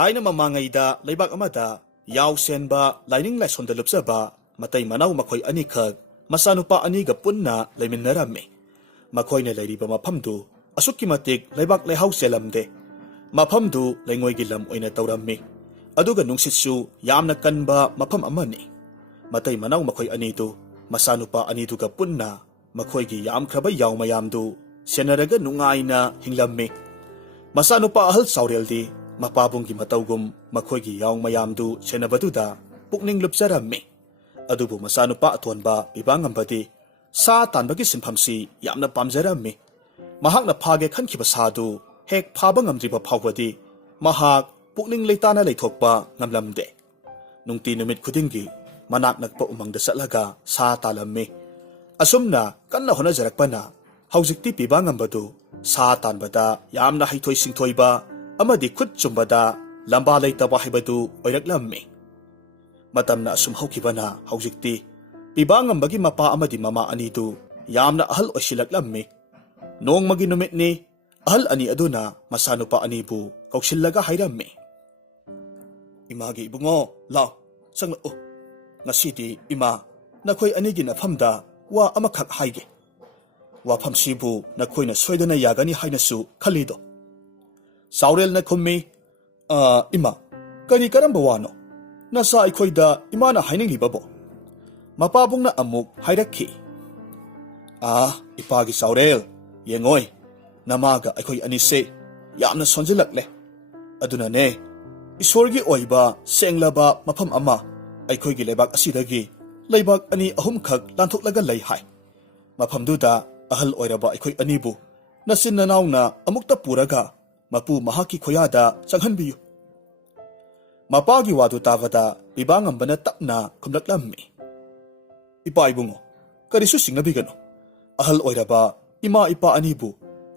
Thaina mamangaida leibak amada yaw senba lining laisonda lupsaba matai manau makhoi ani khak masanupa ani ga punna leiminnarammi makhoina leiriba mafamdu asukki matik leibak leihau selamde mafamdu leingoi lam oina taurammi aduga nungsitsu yamna kanba mafam amani matai manau makhoi ani tu masanupa ani tu ga punna makhoi gi yam khraba yaw mayamdu senaraga nungaina hinglammi masanupa ahal saureldi mapabunggi mataugum makhoigi yaw mayamdu senabatuda pukning lupsarammi adubu masanupa atonba bibangambadi sa tanbagi sinphamsi yamna pamjarammi mahakna phage khankiba sadu hek phaba ngamdriba phawbadi mahak pukning leitana leithokpa ngamlamde nungti numit khudingi manak nakpa umangda satlaga sa talammi asumna kanna hona jarakpana haujikti bibangambadu sa tanbada yamna haithoi singthoiba amadi khut chumbada lamba leitaba haibadu oiraklammi matamna asum haukibana haujikti bibangambagi mapa amadi mama anidu yamna ahal osilaklammi nongmagi numitni ahal ani aduna masanupa anibu kausillaga hairammi imagi ibungo law sanglao ngasidi ima nakhoi anigi nafamda wa amakhak haige wafamsibu nakhoina soidana yagani hainasu khalido Saurel na khummi ima kani karamba wano nasa aikhoida imana haining libabo mapabungna amuk hairakhi ipagi Saurel yengoi namaga aikhoi anise yamna sonjilakle aduna ne isorgi oiba senglaba mafam ama aikhoigi lebak asidagi leibak ani ahum khak lanthoklaga lei hai mafamduda ahal oiraba aikhoi anibu nasin nanauna amukta puraga mapu mahaki khoyada changhanbiyu mapagi wadu tavada bibangambana tapna khumlaklammi ipa ibungo karisu singnabigano ahal oiraba ima ipa anibu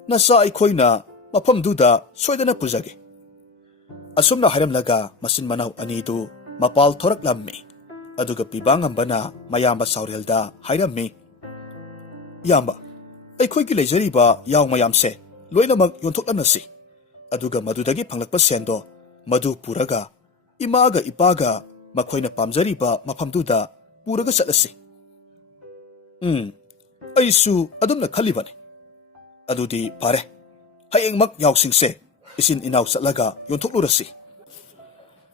nasa aikhoina mafamduda soidana pujage asumna hairamlaga masin manau anidu mapal thoraklammi aduga bibangambana mayamba saurelda hairammi yamba aikhoigi leijariba yaw mayamse loinamak yontoklamnasi aduga madudagi phanglakpa sendo madu puraga imaga ipaga makhoina pamjariba mafamduda puraga satlasi aisu adumna khalibane adudi pare hayengmak yawsingse isin inaw satlaga yonthoklurasi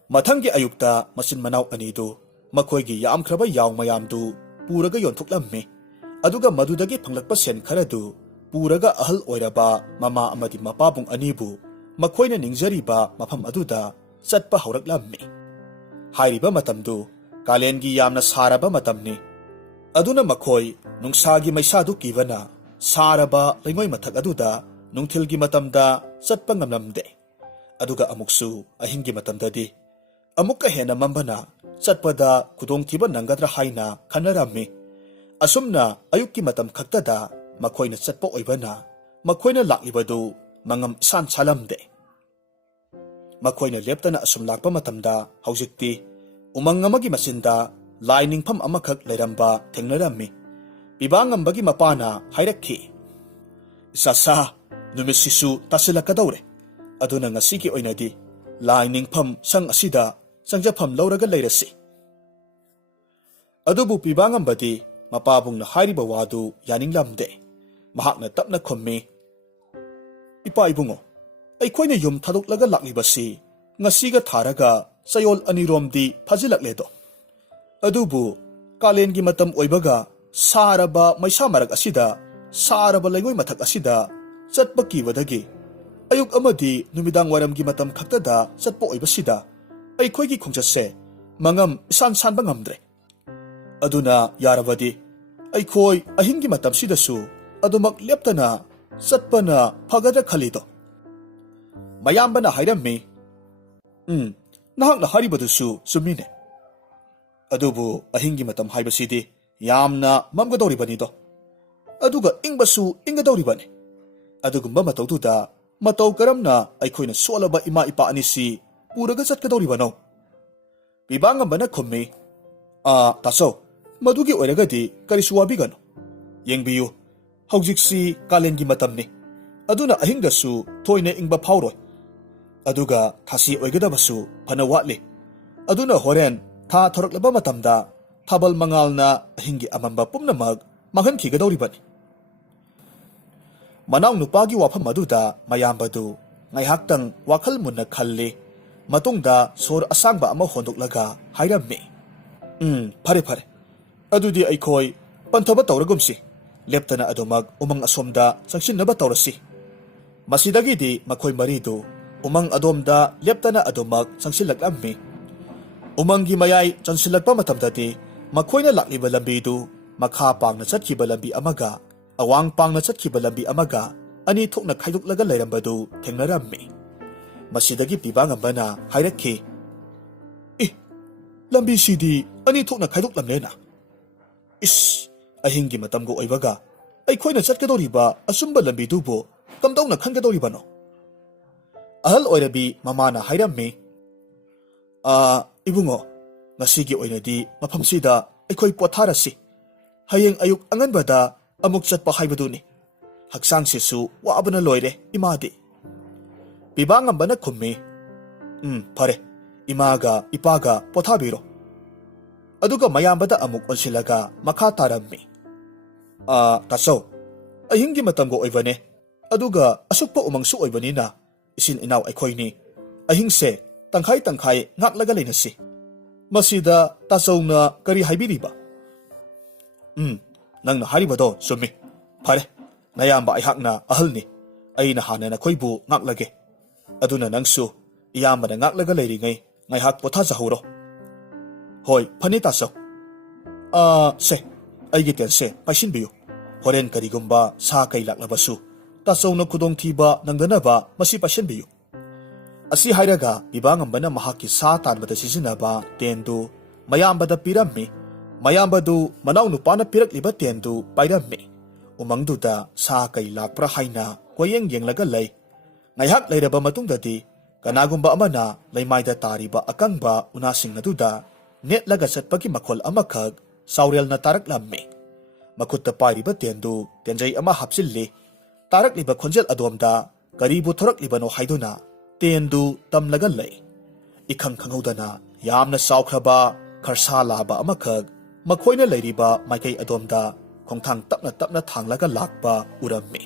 mathangi ayukta masin manaw anidu makhoigi yamkhraba yaw mayamdu puraga yontoklammi aduga madudagi phanglakpa sen kharadu puraga ahal oiraba mama amadi mapabung anibu makhoina ningjariba mafam aduda chatpa hauraklammi hairiba matamdu kalengi yamna saraba matamni aduna makhoi nungsagi maisadu kibana saraba leingoi mathak aduda nungthilgi matamda chatpa ngamlamde aduga amuksu ahingi matamdadi amukka hena mambana chatpada khudongthiba nangadra haina khanarammi asumna ayukki matam khaktada makhoina chatpa oibana makhoina laklibadu mangam san salamde makhoina leptana asum lakpa matamda haujikti umang amagi masinda lainingpham amakhak leiramba thengnarammi bibangambagi mapana hairakhi sasa numisisu tasilakadawre aduna ngasigi oinadi lainingpham sang asida sangjafam lauraga leirasi adubu bibangambadi mapabungna hairiba wadu yaninglamde mahakna tapna khommi ipa ibungo aikhoina yum thadoklaga laklibasi ngasiga tharaga sayol aniromdi phajilakledo adubu kalengi matam oibaga saraba maisa marak asida saraba leingoi mathak asida chatpa kiwadagi ayuk amadi numidang waramgi matam khaktada chatpa oibasida aikhoigi khongchatse mangam isan sanba ngamdre aduna yarabadi aikhoi ahingi matam sidasu adumak leptana chatpana phagadra khalido mayambana hairammi nahakna haribadusu sumine adubu ahingi matam haibasidi yamna mamgadawribanido aduga ingbasu ingadawribani adugumba matawduda mataw karamna aikhoina solaba ima ipa anisi puraga chatkadawribano bibangambana khommi taso madugi oiragadi karisu wabigano yengbiyu haujiksi kalengi matamni aduna ahingasu thoine ingba phawroi ꯑꯗꯨꯒ ꯊꯥꯁꯤ ꯑꯣꯏꯒꯗꯕꯁꯨ ꯐꯅ ꯋꯥꯠꯂꯤ꯫ ꯑꯗꯨꯅ ꯍꯣꯔꯦꯟ ꯊꯥ ꯊꯣꯔꯛꯂꯕ ꯃꯇꯝꯗ ꯊꯥꯕꯜ ꯃꯉꯥꯜꯅ ꯑꯍꯤꯡꯒꯤ ꯑꯃꯝꯕ ꯄꯨꯝꯅꯃꯛ ꯃꯥꯡꯍꯟꯈꯤꯒꯗꯧꯔꯤꯕꯅꯤ꯫ ꯃꯅꯥꯎ ꯅꯨꯄꯥꯒꯤ ꯋꯥꯐꯝ ꯑꯗꯨꯗ ꯃꯌꯥꯝꯕꯗꯨ ꯉꯥꯏꯍꯥꯛꯇꯪ ꯋꯥꯈꯜ ꯃꯨꯟꯅ ꯈꯜꯂꯤ꯫ ꯃꯇꯨꯡꯗ ꯁꯣꯔ ꯑꯁꯥꯡꯕ ꯑꯃ ꯍꯣꯟꯗꯣꯛꯂꯒ ꯍꯥꯏꯔꯝꯃꯤ, ꯐꯔꯦ ꯐꯔꯦ, ꯑꯗꯨꯗꯤ ꯑꯩꯈꯣꯏ ꯄꯟꯊꯕ ꯇꯧꯔꯒꯨꯝꯁꯤ, ꯂꯦꯞꯇꯅ ꯑꯗꯨꯃꯛ ꯎꯃꯪ ꯑꯁꯣꯝꯗ ꯆꯪꯁꯤꯟꯅꯕ ꯇꯧꯔꯁꯤ꯫ ꯃꯁꯤꯗꯒꯤꯗꯤ ꯃꯈꯣꯏ ꯃꯔꯤꯗꯨ ꯎꯃꯪ ꯑꯗꯣꯝꯗ ꯂꯦꯞꯇꯅ ꯑꯗꯨꯃꯛ ꯆꯪꯁꯤꯜꯂꯛꯂꯝꯃꯤ꯫ ꯎꯃꯪꯒꯤ ꯃꯌꯥꯏ ꯆꯪꯁꯤꯜꯂꯛꯄ ꯃꯇꯝꯗꯗꯤ ꯃꯈꯣꯏꯅ ꯂꯥꯛꯂꯤꯕ ꯂꯝꯕꯤꯗꯨ ꯃꯈꯥ ꯄꯥꯡꯅ ꯆꯠꯈꯤꯕ ꯂꯝꯕꯤ ꯑꯃꯒ ꯑꯋꯥꯡ ꯄꯥꯡꯅ ꯆꯠꯈꯤꯕ ꯂꯝꯕꯤ ꯑꯃꯒ ꯑꯅꯤ ꯊꯣꯛꯅ ꯈꯥꯏꯗꯣꯛꯂꯒ ꯂꯩꯔꯝꯕꯗꯨ ꯊꯦꯡꯅꯔꯝꯃꯤ꯫ ꯃꯁꯤꯗꯒꯤ ꯄꯤꯕꯥꯉꯝꯕꯅ ꯍꯥꯏꯔꯛꯈꯤ, ꯂꯝꯕꯤꯁꯤꯗꯤ ꯑꯅꯤ ꯊꯣꯛꯅ ꯈꯥꯏꯗꯣꯛꯂꯝꯂꯦꯅ꯫ ꯏꯁ, ꯑꯍꯤꯡꯒꯤ ꯃꯇꯝꯒ ꯑꯣꯏꯕꯒ ꯑꯩꯈꯣꯏꯅ ꯆꯠꯀꯗꯧꯔꯤꯕ ꯑꯆꯨꯝꯕ ꯂꯝꯕꯤꯗꯨꯕꯨ ꯀꯝꯗꯧꯅ ꯈꯪꯒꯗꯧꯔꯤꯕꯅꯣ? ꯑꯍꯜ ꯑꯣꯏꯔꯕꯤ ꯃꯃꯥꯅ ꯍꯥꯏꯔꯝꯃꯤ, ꯏꯕꯨꯡꯉꯣ, ꯉꯁꯤꯒꯤ ꯑꯣꯏꯅꯗꯤ ꯃꯐꯝꯁꯤꯗ ꯑꯩꯈꯣꯏ ꯄꯣꯊꯥꯔꯁꯤ꯫ ꯍꯌꯦꯡ ꯑꯌꯨꯛ ꯑꯉꯟꯕꯗ ꯑꯃꯨꯛ ꯆꯠꯄ ꯍꯥꯏꯕꯗꯨꯅꯤ꯫ ꯍꯛꯆꯥꯡꯁꯤꯁꯨ ꯋꯥꯕꯅ ꯂꯣꯏꯔꯦ ꯏꯃꯥꯗꯤ꯫ ꯄꯤꯕꯥꯉꯝꯕꯅ ꯈꯨꯝꯃꯤ, ꯐꯔꯦ, ꯏꯃꯥꯒ ꯏꯄꯥꯒ ꯄꯣꯊꯥꯕꯤꯔꯣ꯫ ꯑꯗꯨꯒ ꯃꯌꯥꯝꯕꯗ ꯑꯃꯨꯛ ꯑꯣꯟꯁꯤꯜꯂꯒ ꯃꯈꯥ ꯇꯥꯔꯝꯃꯤ, ꯇꯥꯆꯧ, ꯑꯍꯤꯡꯒꯤ ꯃꯇꯝꯒ ꯑꯣꯏꯕꯅꯦ, ꯑꯗꯨꯒ ꯑꯁꯨꯛꯄ ꯎꯃꯪꯁꯨ ꯑꯣꯏꯕꯅꯤꯅ ꯏꯆꯤꯟ ꯏꯅꯥꯎ ꯑꯩꯈꯣꯏꯅꯤ ꯑꯍꯤꯡꯁꯦ ꯇꯪꯈꯥꯏ ꯇꯪꯈꯥꯏ ꯉꯥꯛꯂꯒ ꯂꯩꯅꯁꯤ꯫ ꯃꯁꯤꯗ ꯇꯥꯆꯧꯅ ꯀꯔꯤ ꯍꯥꯏꯕꯤꯔꯤꯕ? ꯅꯪꯅ ꯍꯥꯏꯔꯤꯕꯗꯣ ꯆꯨꯝꯃꯤ꯫ ꯐꯔꯦ, ꯅꯌꯥꯝꯕ ꯑꯩꯍꯥꯛꯅ ꯑꯍꯜꯅꯤ, ꯑꯩꯅ ꯍꯥꯟꯅ ꯅꯈꯣꯏꯕꯨ ꯉꯥꯛꯂꯒꯦ꯫ ꯑꯗꯨꯅ ꯅꯪꯁꯨ ꯏꯌꯥꯝꯕꯅ ꯉꯥꯛꯂꯒ ꯂꯩꯔꯤꯉꯩ ꯉꯥꯏꯍꯥꯛ ꯄꯣꯊꯥꯖꯍꯧꯔꯣ꯫ ꯍꯣꯏ, ꯐꯅꯤ ꯇꯥꯆꯧ꯫ ꯁꯦ, ꯑꯩꯒꯤ ꯇꯦꯟꯁꯦ ꯄꯥꯏꯁꯤꯟꯕꯤꯌꯨ꯫ ꯍꯣꯔꯦꯟ ꯀꯔꯤꯒꯨꯝꯕ ꯁꯥ ꯀꯩ ꯂꯥꯛꯂꯕꯁꯨ ꯇꯥꯆꯧꯅ ꯈꯨꯗꯣꯡꯊꯤꯕ ꯅꯪꯗꯅꯕ ꯃꯁꯤ ꯄꯥꯏꯁꯤꯟꯕꯤꯌꯨ꯫ ꯑꯁꯤ ꯍꯥꯏꯔꯒ ꯄꯤꯕꯥꯉꯝꯕꯅ ꯃꯍꯥꯛꯀꯤ ꯁꯥ ꯇꯥꯟꯕꯗ ꯁꯤꯖꯤꯟꯅꯕ ꯇꯦꯟꯗꯨ ꯃꯌꯥꯝꯕꯗ ꯄꯤꯔꯝꯃꯤ꯫ ꯃꯌꯥꯝꯕꯗꯨ ꯃꯅꯥꯎ ꯅꯨꯄꯥꯅ ꯄꯤꯔꯛꯂꯤꯕ ꯇꯦꯟꯗꯨ ꯄꯥꯏꯔꯝꯃꯤ꯫ ꯎꯃꯪꯗꯨꯗ ꯁꯥ ꯀꯩ ꯂꯥꯛꯄ꯭ꯔꯥ ꯍꯥꯏꯅ ꯀꯣꯌꯦꯡ ꯌꯦꯡꯂꯒ ꯂꯩ꯫ ꯉꯥꯏꯍꯥꯛ ꯂꯩꯔꯕ ꯃꯇꯨꯡꯗꯗꯤ ꯀꯅꯥꯒꯨꯝꯕ ꯑꯃꯅ ꯂꯩꯃꯥꯏꯗ ꯇꯥꯔꯤꯕ ꯑꯀꯪꯕ ꯎꯅꯥꯁꯤꯡ ꯑꯗꯨꯗ ꯅꯦꯠꯂꯒ ꯆꯠꯄꯒꯤ ꯃꯈꯣꯜ ꯑꯃꯈꯛ ꯆꯥꯎꯔꯦꯜꯅ ꯇꯥꯔꯛꯂꯝꯃꯤ꯫ ꯃꯈꯨꯠꯇ ꯄꯥꯏꯔꯤꯕ ꯇꯦꯟꯗꯨ ꯇꯦꯟꯖꯩ ꯑꯃ ꯍꯥꯞꯆꯤꯜꯂꯤ꯫ ꯇꯥꯔꯛꯂꯤꯕ ꯈꯣꯟꯖꯦꯜ ꯑꯗꯣꯝꯗ ꯀꯔꯤꯕꯨ ꯊꯣꯔꯛꯂꯤꯕꯅꯣ ꯍꯥꯏꯗꯨꯅ ꯇꯦꯟꯗꯨ ꯇꯝꯂꯒ ꯂꯩ꯫ ꯏꯈꯪ ꯈꯪꯍꯧꯗꯅ ꯌꯥꯝꯅ ꯆꯥꯎꯈ꯭ꯔꯕ ꯈꯔꯁꯥ ꯂꯥꯕ ꯑꯃꯈꯛ ꯃꯈꯣꯏꯅ ꯂꯩꯔꯤꯕ ꯃꯥꯏꯀꯩ ꯑꯗꯣꯝꯗ ꯈꯣꯡꯊꯥꯡ ꯇꯞꯅ ꯇꯞꯅ ꯊꯥꯡꯂꯒ ꯂꯥꯛꯄ ꯎꯔꯝꯃꯤ꯫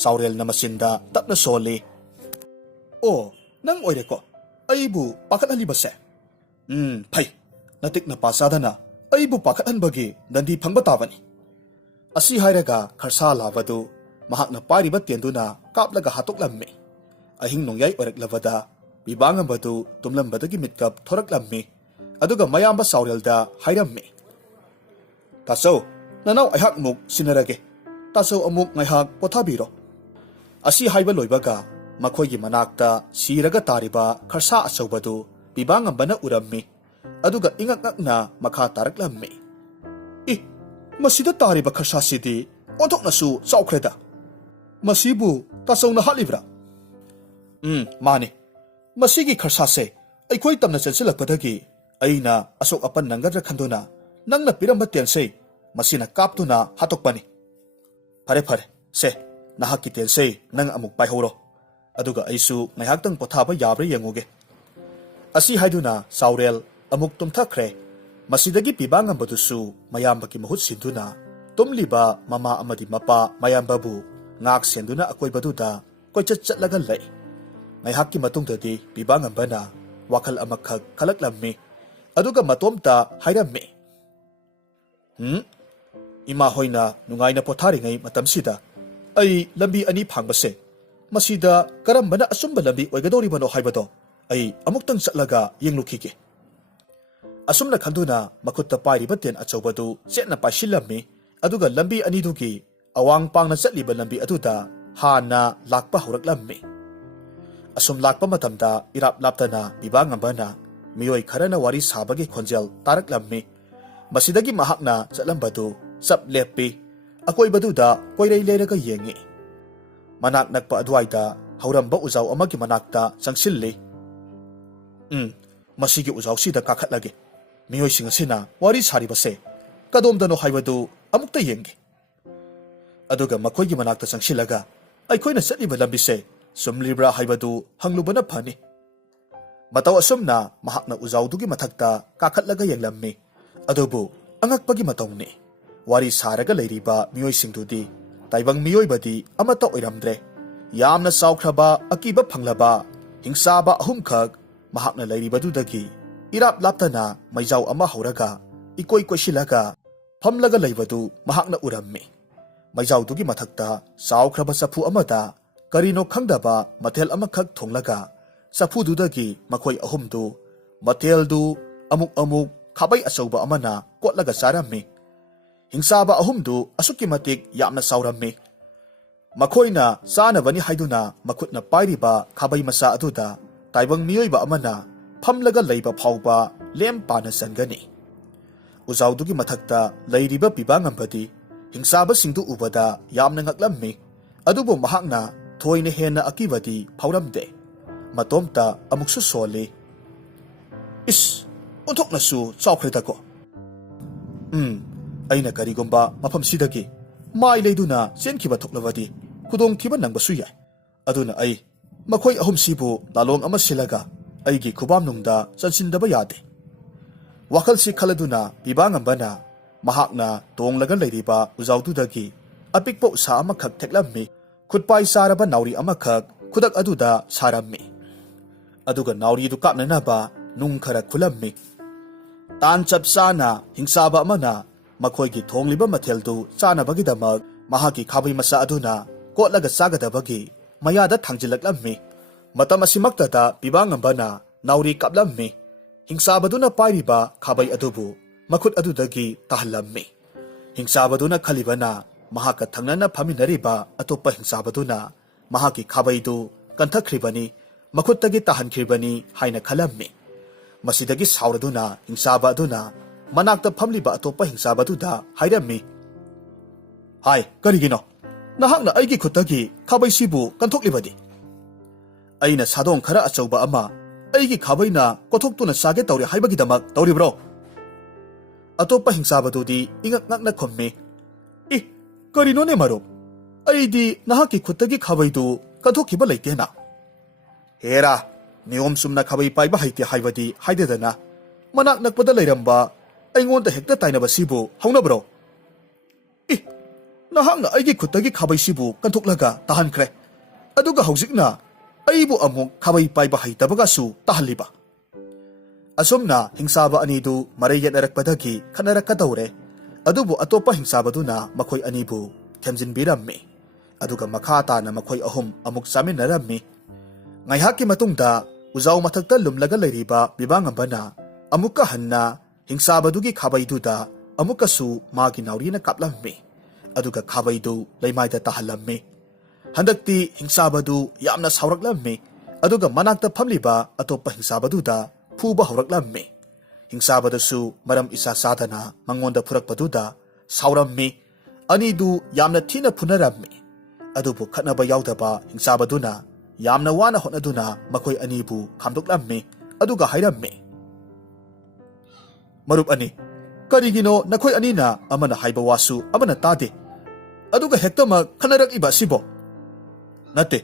ꯆꯥꯎꯔꯦꯜꯅ ꯃꯆꯤꯟꯗ ꯇꯞꯅ ꯁꯣꯜꯂꯤ, ꯑꯣ, ꯅꯪ ꯑꯣꯏꯔꯦꯀꯣ ꯑꯩꯕꯨ ꯄꯥꯈꯠꯍꯜꯂꯤꯕꯁꯦ? ꯐꯩ, ꯅꯇꯤꯛ ꯅꯄꯥ ꯆꯥꯗꯅ ꯑꯩꯕꯨ ꯄꯥꯈꯠꯍꯟꯕꯒꯤ ꯗꯟꯗꯤ ꯐꯪꯕ ꯇꯥꯕꯅꯤ꯫ ꯑꯁꯤ ꯍꯥꯏꯔꯒ ꯈꯔꯁꯥ ꯂꯥꯕꯗꯨ ꯃꯍꯥꯛꯅ ꯄꯥꯏꯔꯤꯕ ꯇꯦꯟꯗꯨꯅ ꯀꯥꯞꯂꯒ ꯍꯥꯠꯇꯣꯛꯂꯝꯃꯤ꯫ ꯑꯍꯤꯡ ꯅꯣꯡꯌꯥꯏ ꯑꯣꯏꯔꯛꯂꯕꯗ ꯄꯤꯕꯥꯉꯝꯕꯗꯨ ꯇꯨꯝꯂꯝꯕꯗꯒꯤ ꯃꯤꯠꯀꯞ ꯊꯣꯔꯛꯂꯝꯃꯤ꯫ ꯑꯗꯨꯒ ꯃꯌꯥꯝꯕ ꯆꯥꯎꯔꯦꯜꯗ ꯍꯥꯏꯔꯝꯃꯤ, ꯇꯥꯆꯧ, ꯅꯅꯥꯎ ꯑꯩꯍꯥꯛꯃꯨꯛ ꯁꯤꯟꯅꯔꯒꯦ, ꯇꯥꯆꯧ ꯑꯃꯨꯛ ꯉꯥꯏꯍꯥꯛ ꯄꯣꯊꯥꯕꯤꯔꯣ꯫ ꯑꯁꯤ ꯍꯥꯏꯕ ꯂꯣꯏꯕꯒ ꯃꯈꯣꯏꯒꯤ ꯃꯅꯥꯛꯇ ꯁꯤꯔꯒ ꯇꯥꯔꯤꯕ ꯈꯔꯁꯥ ꯑꯆꯧꯕꯗꯨ ꯄꯤꯕꯥꯉꯝꯕꯅ ꯎꯔꯝꯃꯤ꯫ ꯑꯗꯨꯒ ꯏꯉꯛ ꯉꯛꯅ ꯃꯈꯥ ꯇꯥꯔꯛꯂꯝꯃꯤ, ꯃꯁꯤꯗ ꯇꯥꯔꯤꯕ ꯈꯔꯁꯥꯁꯤꯗꯤ ꯑꯣꯟꯊꯣꯛꯅꯁꯨ ꯆꯥꯎꯈ꯭ꯔꯦꯗ꯫ ꯃꯁꯤꯕꯨ ꯇꯥꯆꯧꯅ ꯍꯥꯠꯂꯤꯕ꯭ꯔꯥ? ꯃꯥꯅꯤ, ꯃꯁꯤꯒꯤ ꯈꯔꯁꯥꯁꯦ ꯑꯩꯈꯣꯏ ꯇꯝꯅ ꯆꯦꯟꯁꯤꯜꯂꯛꯄꯗꯒꯤ ꯑꯩꯅ ꯑꯁꯣꯛ ꯑꯄꯟ ꯅꯪꯒꯗ꯭ꯔꯥ ꯈꯟꯗꯨꯅ ꯅꯪꯅ ꯄꯤꯔꯝꯕ ꯇꯦꯟꯁꯦ ꯃꯁꯤꯅ ꯀꯥꯞꯇꯨꯅ ꯍꯥꯠꯇꯣꯛꯄꯅꯤ꯫ ꯐꯔꯦ ꯐꯔꯦ, ꯁꯦ, ꯅꯍꯥꯛꯀꯤ ꯇꯦꯟꯁꯦ ꯅꯪ ꯑꯃꯨꯛ ꯄꯥꯏꯍꯧꯔꯣ, ꯑꯗꯨꯒ ꯑꯩꯁꯨ ꯉꯥꯏꯍꯥꯛꯇꯪ ꯄꯣꯊꯥꯕ ꯌꯥꯕ꯭ꯔꯥ ꯌꯦꯡꯉꯨꯒꯦ꯫ ꯑꯁꯤ ꯍꯥꯏꯗꯨꯅ ꯆꯥꯎꯔꯦꯜ ꯑꯃꯨꯛ ꯇꯨꯝꯊꯈ꯭ꯔꯦ꯫ ꯃꯁꯤꯗꯒꯤ ꯄꯤꯕꯥꯉꯝꯕꯗꯨꯁꯨ ꯃꯌꯥꯝꯕꯒꯤ ꯃꯍꯨꯠ ꯁꯤꯟꯗꯨꯅ ꯇꯨꯝꯂꯤꯕ ꯃꯃꯥ ꯑꯃꯗꯤ ꯃꯄꯥ ꯃꯌꯥꯝꯕꯕꯨ ꯉꯥꯛ ꯁꯦꯟꯗꯨꯅ ꯑꯀꯣꯏꯕꯗꯨꯗ ꯀꯣꯏꯆꯠ ꯆꯠꯂꯒ ꯂꯩ꯫ ꯉꯥꯏꯍꯥꯛꯀꯤ ꯃꯇꯨꯡꯗꯗꯤ ꯄꯤꯕꯥꯉꯝꯕꯅ ꯋꯥꯈꯜ ꯑꯃꯈꯛ ꯈꯜꯂꯛꯂꯝꯃꯤ꯫ ꯑꯗꯨꯒ ꯃꯇꯣꯝꯇ ꯍꯥꯏꯔꯝꯃꯤ, ꯏꯃꯥ ꯍꯣꯏꯅ ꯅꯨꯡꯉꯥꯏꯅ ꯄꯣꯊꯥꯔꯤꯉꯩ ꯃꯇꯝꯁꯤꯗ ꯑꯩ ꯂꯝꯕꯤ ꯑꯅꯤ ꯐꯥꯡꯕꯁꯦ ꯃꯁꯤꯗ ꯀꯔꯝꯕꯅ ꯑꯆꯨꯝꯕ ꯂꯝꯕꯤ ꯑꯣꯏꯒꯗꯧꯔꯤꯕꯅꯣ ꯍꯥꯏꯕꯗꯣ ꯑꯩ ꯑꯃꯨꯛꯇꯪ ꯆꯠꯂꯒ ꯌꯦꯡꯂꯨꯈꯤꯒꯦ꯫ ꯑꯁꯨꯝꯅ ꯈꯟꯗꯨꯅ ꯃꯈꯨꯠꯇ ꯄꯥꯏꯔꯤꯕ ꯇꯦꯟ ꯑꯆꯧꯕꯗꯨ ꯆꯦꯠꯅ ꯄꯥꯏꯁꯤꯜꯂꯝꯃꯤ꯫ ꯑꯗꯨꯒ ꯂꯝꯕꯤ ꯑꯅꯤꯗꯨꯒꯤ ꯑꯋꯥꯡ ꯄꯥꯡꯅ ꯆꯠꯂꯤꯕ ꯂꯝꯕꯤ ꯑꯗꯨꯗ ꯍꯥꯟꯅ ꯂꯥꯛꯄ ꯍꯧꯔꯛꯂꯝꯃꯤ꯫ ꯑꯁꯨꯝ ꯂꯥꯛꯄ ꯃꯇꯝꯗ ꯏꯔꯥꯞ ꯂꯥꯞꯇꯅ ꯄꯤꯕꯥꯉꯝꯕꯅ ꯃꯤꯑꯣꯏ ꯈꯔꯅ ꯋꯥꯔꯤ ꯁꯥꯕꯒꯤ ꯈꯣꯟꯖꯦꯜ ꯇꯥꯔꯛꯂꯝꯃꯤ꯫ ꯃꯁꯤꯗꯒꯤ ꯃꯍꯥꯛꯅ ꯆꯠꯂꯝꯕꯗꯨ ꯆꯞ ꯂꯦꯞꯄꯤ꯫ ꯑꯀꯣꯏꯕꯗꯨꯗ ꯀꯣꯏꯔꯩ ꯂꯩꯔꯒ ꯌꯦꯡꯉꯤ꯫ ꯃꯅꯥꯛ ꯅꯛꯄ ꯑꯗꯨꯋꯥꯏꯗ ꯍꯧꯔꯝꯕ ꯎꯖꯥꯎ ꯑꯃꯒꯤ ꯃꯅꯥꯛꯇ ꯆꯪꯁꯤꯜꯂꯤ꯫ ꯃꯁꯤꯒꯤ ꯎꯖꯥꯎꯁꯤꯗ ꯀꯥꯈꯠꯂꯒꯦ꯫ ꯃꯤꯑꯣꯏꯁꯤꯡ ꯑꯁꯤꯅ ꯋꯥꯔꯤ ꯁꯥꯔꯤꯕꯁꯦ ꯀꯗꯣꯝꯗꯅꯣ ꯍꯥꯏꯕꯗꯨ ꯑꯃꯨꯛꯇ ꯌꯦꯡꯒꯦ꯫ ꯑꯗꯨꯒ ꯃꯈꯣꯏꯒꯤ ꯃꯅꯥꯛꯇ ꯆꯪꯁꯤꯜꯂꯒ ꯑꯩꯈꯣꯏꯅ ꯆꯠꯂꯤꯕ ꯂꯝꯕꯤꯁꯦ ꯁꯨꯝꯂꯤꯕ꯭ꯔꯥ ꯍꯥꯏꯕꯗꯨ ꯍꯪꯂꯨꯕꯅ ꯐꯅꯤ꯫ ꯃꯇꯧ ꯑꯁꯨꯝꯅ ꯃꯍꯥꯛꯅ ꯎꯖꯥꯎꯗꯨꯒꯤ ꯃꯊꯛꯇ ꯀꯥꯈꯠꯂꯒ ꯌꯦꯡꯂꯝꯃꯤ꯫ ꯑꯗꯨꯕꯨ ꯑꯉꯛꯄꯒꯤ ꯃꯇꯧꯅꯤ, ꯋꯥꯔꯤ ꯁꯥꯔꯒ ꯂꯩꯔꯤꯕ ꯃꯤꯑꯣꯏꯁꯤꯡꯗꯨꯗꯤ ꯇꯥꯏꯕꯪ ꯃꯤꯑꯣꯏꯕꯗꯤ ꯑꯃꯠꯇ ꯑꯣꯏꯔꯝꯗ꯭ꯔꯦ꯫ ꯌꯥꯝꯅ ꯆꯥꯎꯈ꯭ꯔꯕ ꯑꯀꯤꯕ ꯐꯪꯂꯕ ꯍꯤꯡꯆꯥꯕ ꯑꯍꯨꯝꯈꯛ ꯃꯍꯥꯛꯅ ꯂꯩꯔꯤꯕꯗꯨꯗꯒꯤ ꯏꯔꯥꯞ ꯂꯥꯞꯇꯅ ꯃꯩꯖꯥꯎ ꯑꯃ ꯍꯧꯔꯒ ꯏꯀꯣꯏ ꯀꯣꯏꯁꯤꯜꯂꯒ ꯐꯝꯂꯒ ꯂꯩꯕꯗꯨ ꯃꯍꯥꯛꯅ ꯎꯔꯝꯃꯤ꯫ ꯃꯩꯖꯥꯎꯗꯨꯒꯤ ꯃꯊꯛꯇ ꯆꯥꯎꯈ꯭ꯔꯕ ꯆꯐꯨ ꯑꯃꯗ ꯀꯔꯤꯅꯣ ꯈꯪꯗꯕ ꯃꯊꯦꯜ ꯑꯃꯈꯛ ꯊꯣꯡꯂꯒ ꯆꯐꯨꯗꯨꯗꯒꯤ ꯃꯈꯣꯏ ꯑꯍꯨꯝꯗꯨ ꯃꯊꯦꯜꯗꯨ ꯑꯃꯨꯛ ꯑꯃꯨꯛ ꯈꯥꯕꯩ ꯑꯆꯧꯕ ꯑꯃꯅ ꯀꯣꯠꯂꯒ ꯆꯥꯔꯝꯃꯤ꯫ ꯍꯤꯡꯆꯥꯕ ꯑꯍꯨꯝꯗꯨ ꯑꯁꯨꯛꯀꯤ ꯃꯇꯤꯛ ꯌꯥꯝꯅ ꯆꯥꯎꯔꯝꯃꯤ꯫ ꯃꯈꯣꯏꯅ ꯆꯥꯅꯕꯅꯤ ꯍꯥꯏꯗꯨꯅ ꯃꯈꯨꯠꯅ ꯄꯥꯏꯔꯤꯕ ꯈꯥꯕꯩ ꯃꯆꯥ ꯑꯗꯨꯗ ꯇꯥꯏꯕꯪ ꯃꯤꯑꯣꯏꯕ ꯑꯃꯅ ꯐꯝꯂꯒ ꯂꯩꯕ ꯐꯥꯎꯕ ꯂꯦꯝ ꯄꯥꯅ ꯆꯟꯒꯅꯤ꯫ ꯎꯖꯥꯎꯗꯨꯒꯤ ꯃꯊꯛꯇ ꯂꯩꯔꯤꯕ ꯄꯤꯕꯥꯉꯝꯕꯗꯤ ꯍꯤꯡꯆꯥꯕꯁꯤꯡꯗꯨ ꯎꯕꯗ ꯌꯥꯝꯅ ꯉꯛꯂꯝꯃꯤ꯫ ꯑꯗꯨꯕꯨ ꯃꯍꯥꯛꯅ ꯊꯣꯏꯅ ꯍꯦꯟꯅ ꯑꯀꯤꯕꯗꯤ ꯐꯥꯎꯔꯝꯗꯦ꯫ ꯃꯇꯣꯝꯇ ꯑꯃꯨꯛꯁꯨ ꯁꯣꯜꯂꯤ, "ꯏꯁ, ꯑꯣꯟꯊꯣꯛꯅꯁꯨ ꯆꯥꯎꯈ꯭ꯔꯦꯗꯀꯣ! ꯑꯩꯅ ꯀꯔꯤꯒꯨꯝꯕ ꯃꯐꯝꯁꯤꯗꯒꯤ ꯃꯥꯏ ꯂꯩꯗꯨꯅ ꯆꯦꯟꯈꯤꯕ ꯊꯣꯛꯂꯕꯗꯤ ꯈꯨꯗꯣꯡꯊꯤꯕ ꯅꯪꯕꯁꯨ ꯌꯥꯏ꯫ ꯑꯗꯨꯅ ꯑꯩ ꯃꯈꯣꯏ ꯑꯍꯨꯝꯁꯤꯕꯨ ꯂꯥꯂꯣꯡ ꯑꯃ ꯁꯤꯜꯂꯒ ꯑꯩꯒꯤ ꯈꯨꯕꯥꯝꯅꯨꯡꯗ ꯆꯟꯁꯤꯟꯗꯕ ꯌꯥꯗꯦ"꯫ ꯋꯥꯈꯜꯁꯤ ꯈꯜꯂꯗꯨꯅ ꯄꯤꯕꯥꯉꯝꯕꯅ ꯃꯍꯥꯛꯅ ꯇꯣꯡꯂꯒ ꯂꯩꯔꯤꯕ ꯎꯖꯥꯎꯗꯨꯗꯒꯤ ꯑꯄꯤꯛꯄ ꯎꯁꯥ ꯑꯃꯈꯛ ꯊꯦꯛꯂꯝꯃꯤ꯫ ꯈꯨꯠꯄꯥꯏ ꯆꯥꯔꯕ ꯅꯥꯎꯔꯤ ꯑꯃꯈꯛ ꯈꯨꯗꯛ ꯑꯗꯨꯗ ꯁꯥꯔꯝꯃꯤ꯫ ꯑꯗꯨꯒ ꯅꯥꯎꯔꯤꯗꯨ ꯀꯥꯞꯅꯅꯕ ꯅꯨꯡ ꯈꯔ ꯈꯨꯜꯂꯝꯃꯤ꯫ ꯇꯥꯟ ꯆꯞ ꯆꯥꯅ ꯍꯤꯡꯆꯥꯕ ꯑꯃꯅ ꯃꯈꯣꯏꯒꯤ ꯊꯣꯡꯂꯤꯕ ꯃꯊꯦꯜꯗꯨ ꯆꯥꯅꯕꯒꯤꯗꯃꯛ ꯃꯍꯥꯛꯀꯤ ꯈꯥꯕꯩ ꯃꯆꯥ ꯑꯗꯨꯅ ꯀꯣꯠꯂꯒ ꯆꯥꯒꯗꯕꯒꯤ ꯃꯌꯥꯗ ꯊꯥꯡꯖꯤꯜꯂꯛꯂꯝꯃꯤ꯫ ꯃꯇꯝ ꯑꯁꯤꯃꯛꯇꯗ ꯄꯤꯕꯥꯉꯝꯕꯅ ꯅꯥꯎꯔꯤ ꯀꯥꯞꯂꯝꯃꯤ꯫ ꯍꯤꯡꯆꯥꯕꯗꯨꯅ ꯄꯥꯏꯔꯤꯕ ꯈꯥꯕꯩ ꯑꯗꯨꯕꯨ ꯃꯈꯨꯠ ꯑꯗꯨꯗꯒꯤ ꯇꯥꯍꯜꯂꯝꯃꯤ꯫ ꯍꯤꯡꯆꯥꯕꯗꯨꯅ ꯈꯜꯂꯤꯕꯅ ꯃꯍꯥꯛꯀ ꯊꯪꯅꯅ ꯐꯝꯃꯤꯟꯅꯔꯤꯕ ꯑꯇꯣꯞꯄ ꯍꯤꯡꯆꯥꯕꯗꯨꯅ ꯃꯍꯥꯛꯀꯤ ꯈꯥꯕꯩꯗꯨ ꯀꯟꯊꯈ꯭ꯔꯤꯕꯅꯤ, ꯃꯈꯨꯠꯇꯒꯤ ꯇꯥꯍꯟꯈ꯭ꯔꯤꯕꯅꯤ ꯍꯥꯏꯅ ꯈꯜꯂꯝꯃꯤ꯫ ꯃꯁꯤꯗꯒꯤ ꯁꯥꯎꯔꯗꯨꯅ ꯍꯤꯡꯆꯥꯕ ꯑꯗꯨꯅ ꯃꯅꯥꯛꯇ ꯐꯝꯂꯤꯕ ꯑꯇꯣꯞꯄ ꯍꯤꯡꯆꯥꯕꯗꯨꯗ ꯍꯥꯏꯔꯝꯃꯤ, "ꯍꯥꯏ, ꯀꯔꯤꯒꯤꯅꯣ ꯅꯍꯥꯛꯅ ꯑꯩꯒꯤ ꯈꯨꯠꯇꯒꯤ ꯈꯥꯕꯩꯁꯤꯕꯨ ꯀꯟꯊꯣꯛꯂꯤꯕꯗꯤ? ꯑꯩꯅ ꯁꯥꯗꯣꯡ ꯈꯔ ꯑꯆꯧꯕ ꯑꯃ ꯑꯩꯒꯤ ꯈꯥꯕꯩꯅ ꯀꯣꯊꯣꯛꯇꯨꯅ ꯆꯥꯒꯦ ꯇꯧꯔꯦ ꯍꯥꯏꯕꯒꯤꯗꯃꯛ ꯇꯧꯔꯤꯕ꯭ꯔꯣ?" ꯑꯇꯣꯞꯄ ꯍꯤꯡꯆꯥꯕꯗꯨꯗꯤ ꯏꯉꯛ ꯉꯛꯅ ꯈꯨꯝꯃꯤ, "ꯀꯔꯤꯅꯣꯅꯦ ꯃꯔꯨꯞ, ꯑꯩꯗꯤ ꯅꯍꯥꯛꯀꯤ ꯈꯨꯠꯇꯒꯤ ꯈꯥꯕꯩꯗꯨ ꯀꯟꯊꯣꯛꯈꯤꯕ ꯂꯩꯇꯦꯅ꯫ ꯍꯦꯔꯥ, ꯅꯤꯌꯣꯝ ꯆꯨꯝꯅ ꯈꯥꯕꯩ ꯄꯥꯏꯕ ꯍꯩꯇꯦ ꯍꯥꯏꯕꯗꯤ ꯍꯥꯏꯗꯦꯗꯅ ꯃꯅꯥꯛ ꯅꯛꯄꯗ ꯂꯩꯔꯝꯕ ꯑꯩꯉꯣꯟꯗ ꯍꯦꯛꯇ ꯇꯥꯏꯅꯕꯁꯤꯕꯨ ꯍꯧꯅꯕ꯭ꯔꯣ? ꯅꯍꯥꯛꯅ ꯑꯩꯒꯤ ꯈꯨꯠꯇꯒꯤ ꯈꯥꯕꯩꯁꯤꯕꯨ ꯀꯟꯊꯣꯛꯂꯒ ꯇꯥꯍꯟꯈ꯭ꯔꯦ, ꯑꯗꯨꯒ ꯍꯧꯖꯤꯛꯅ ꯑꯩꯕꯨ ꯑꯃꯨꯛ ꯈꯥꯕꯩ ꯄꯥꯏꯕ ꯍꯩꯇꯕꯒꯁꯨ ꯇꯥꯍꯜꯂꯤꯕ?" ꯑꯁꯨꯝꯅ ꯍꯤꯡꯆꯥꯕ ꯑꯅꯤꯗꯨ ꯃꯔꯩ ꯌꯦꯠꯅꯔꯛꯄꯗꯒꯤ ꯈꯠꯅꯔꯛꯀꯗꯧꯔꯦ꯫ ꯑꯗꯨꯕꯨ ꯑꯇꯣꯞꯄ ꯍꯤꯡꯆꯥꯕꯗꯨꯅ ꯃꯈꯣꯏ ꯑꯅꯤꯕꯨ ꯊꯦꯝꯖꯤꯟꯕꯤꯔꯝꯃꯤ꯫ ꯑꯗꯨꯒ ꯃꯈꯥ ꯇꯥꯅ ꯃꯈꯣꯏ ꯑꯍꯨꯝ ꯑꯃꯨꯛ ꯆꯥꯃꯤꯟꯅꯔꯝꯃꯤ꯫ ꯉꯥꯏꯍꯥꯛꯀꯤ ꯃꯇꯨꯡꯗ ꯎꯖꯥꯎ ꯃꯊꯛꯇ ꯂꯨꯝꯂꯒ ꯂꯩꯔꯤꯕ ꯄꯤꯕꯥꯉꯝꯕꯅ ꯑꯃꯨꯛꯀ ꯍꯟꯅ ꯍꯤꯡꯆꯥꯕꯗꯨꯒꯤ ꯈꯥꯕꯩꯗꯨꯗ ꯑꯃꯨꯛꯀꯁꯨ ꯃꯥꯒꯤ ꯅꯥꯎꯔꯤꯅ ꯀꯥꯞꯂꯝꯃꯤ꯫ ꯑꯗꯨꯒ ꯈꯥꯕꯩꯗꯨ ꯂꯩꯃꯥꯏꯗ ꯇꯥꯍꯜꯂꯝꯃꯤ꯫ ꯍꯟꯗꯛꯇꯤ ꯍꯤꯡꯆꯥꯕꯗꯨ ꯌꯥꯝꯅ ꯁꯥꯎꯔꯛꯂꯝꯃꯤ꯫ ꯑꯗꯨꯒ ꯃꯅꯥꯛꯇ ꯐꯝꯂꯤꯕ ꯑꯇꯣꯞꯄ ꯍꯤꯡꯆꯥꯕꯗꯨꯗ ꯐꯨꯕ ꯍꯧꯔꯛꯂꯝꯃꯤ꯫ ꯍꯤꯡꯆꯥꯕꯗꯨꯁꯨ ꯃꯔꯝ ꯏꯆꯥ ꯆꯥꯗꯅ ꯃꯉꯣꯟꯗ ꯐꯨꯔꯛꯄꯗꯨꯗ ꯁꯥꯎꯔꯝꯃꯤ꯫ ꯑꯅꯤꯗꯨ ꯌꯥꯝꯅ ꯊꯤꯅ ꯐꯨꯅꯔꯝꯃꯤ꯫ ꯑꯗꯨꯕꯨ ꯈꯠꯅꯕ ꯌꯥꯎꯗꯕ ꯍꯤꯡꯆꯥꯕꯗꯨꯅ ꯌꯥꯝꯅ ꯋꯥꯅ ꯍꯣꯠꯅꯗꯨꯅ ꯃꯈꯣꯏ ꯑꯅꯤꯕꯨ ꯈꯥꯝꯗꯣꯛꯂꯝꯃꯤ꯫ ꯑꯗꯨꯒ ꯍꯥꯏꯔꯝꯃꯤ, "ꯃꯔꯨꯞ ꯑꯅꯤ, ꯀꯔꯤꯒꯤꯅꯣ ꯅꯈꯣꯏ ꯑꯅꯤꯅ ꯑꯃꯅ ꯍꯥꯏꯕ ꯋꯥꯁꯨ ꯑꯃꯅ ꯇꯥꯗꯦ, ꯑꯗꯨꯒ ꯍꯦꯛꯇꯃꯛ ꯈꯠꯅꯔꯛꯏꯕ ꯑꯁꯤꯕꯣ? ꯅꯠꯇꯦ,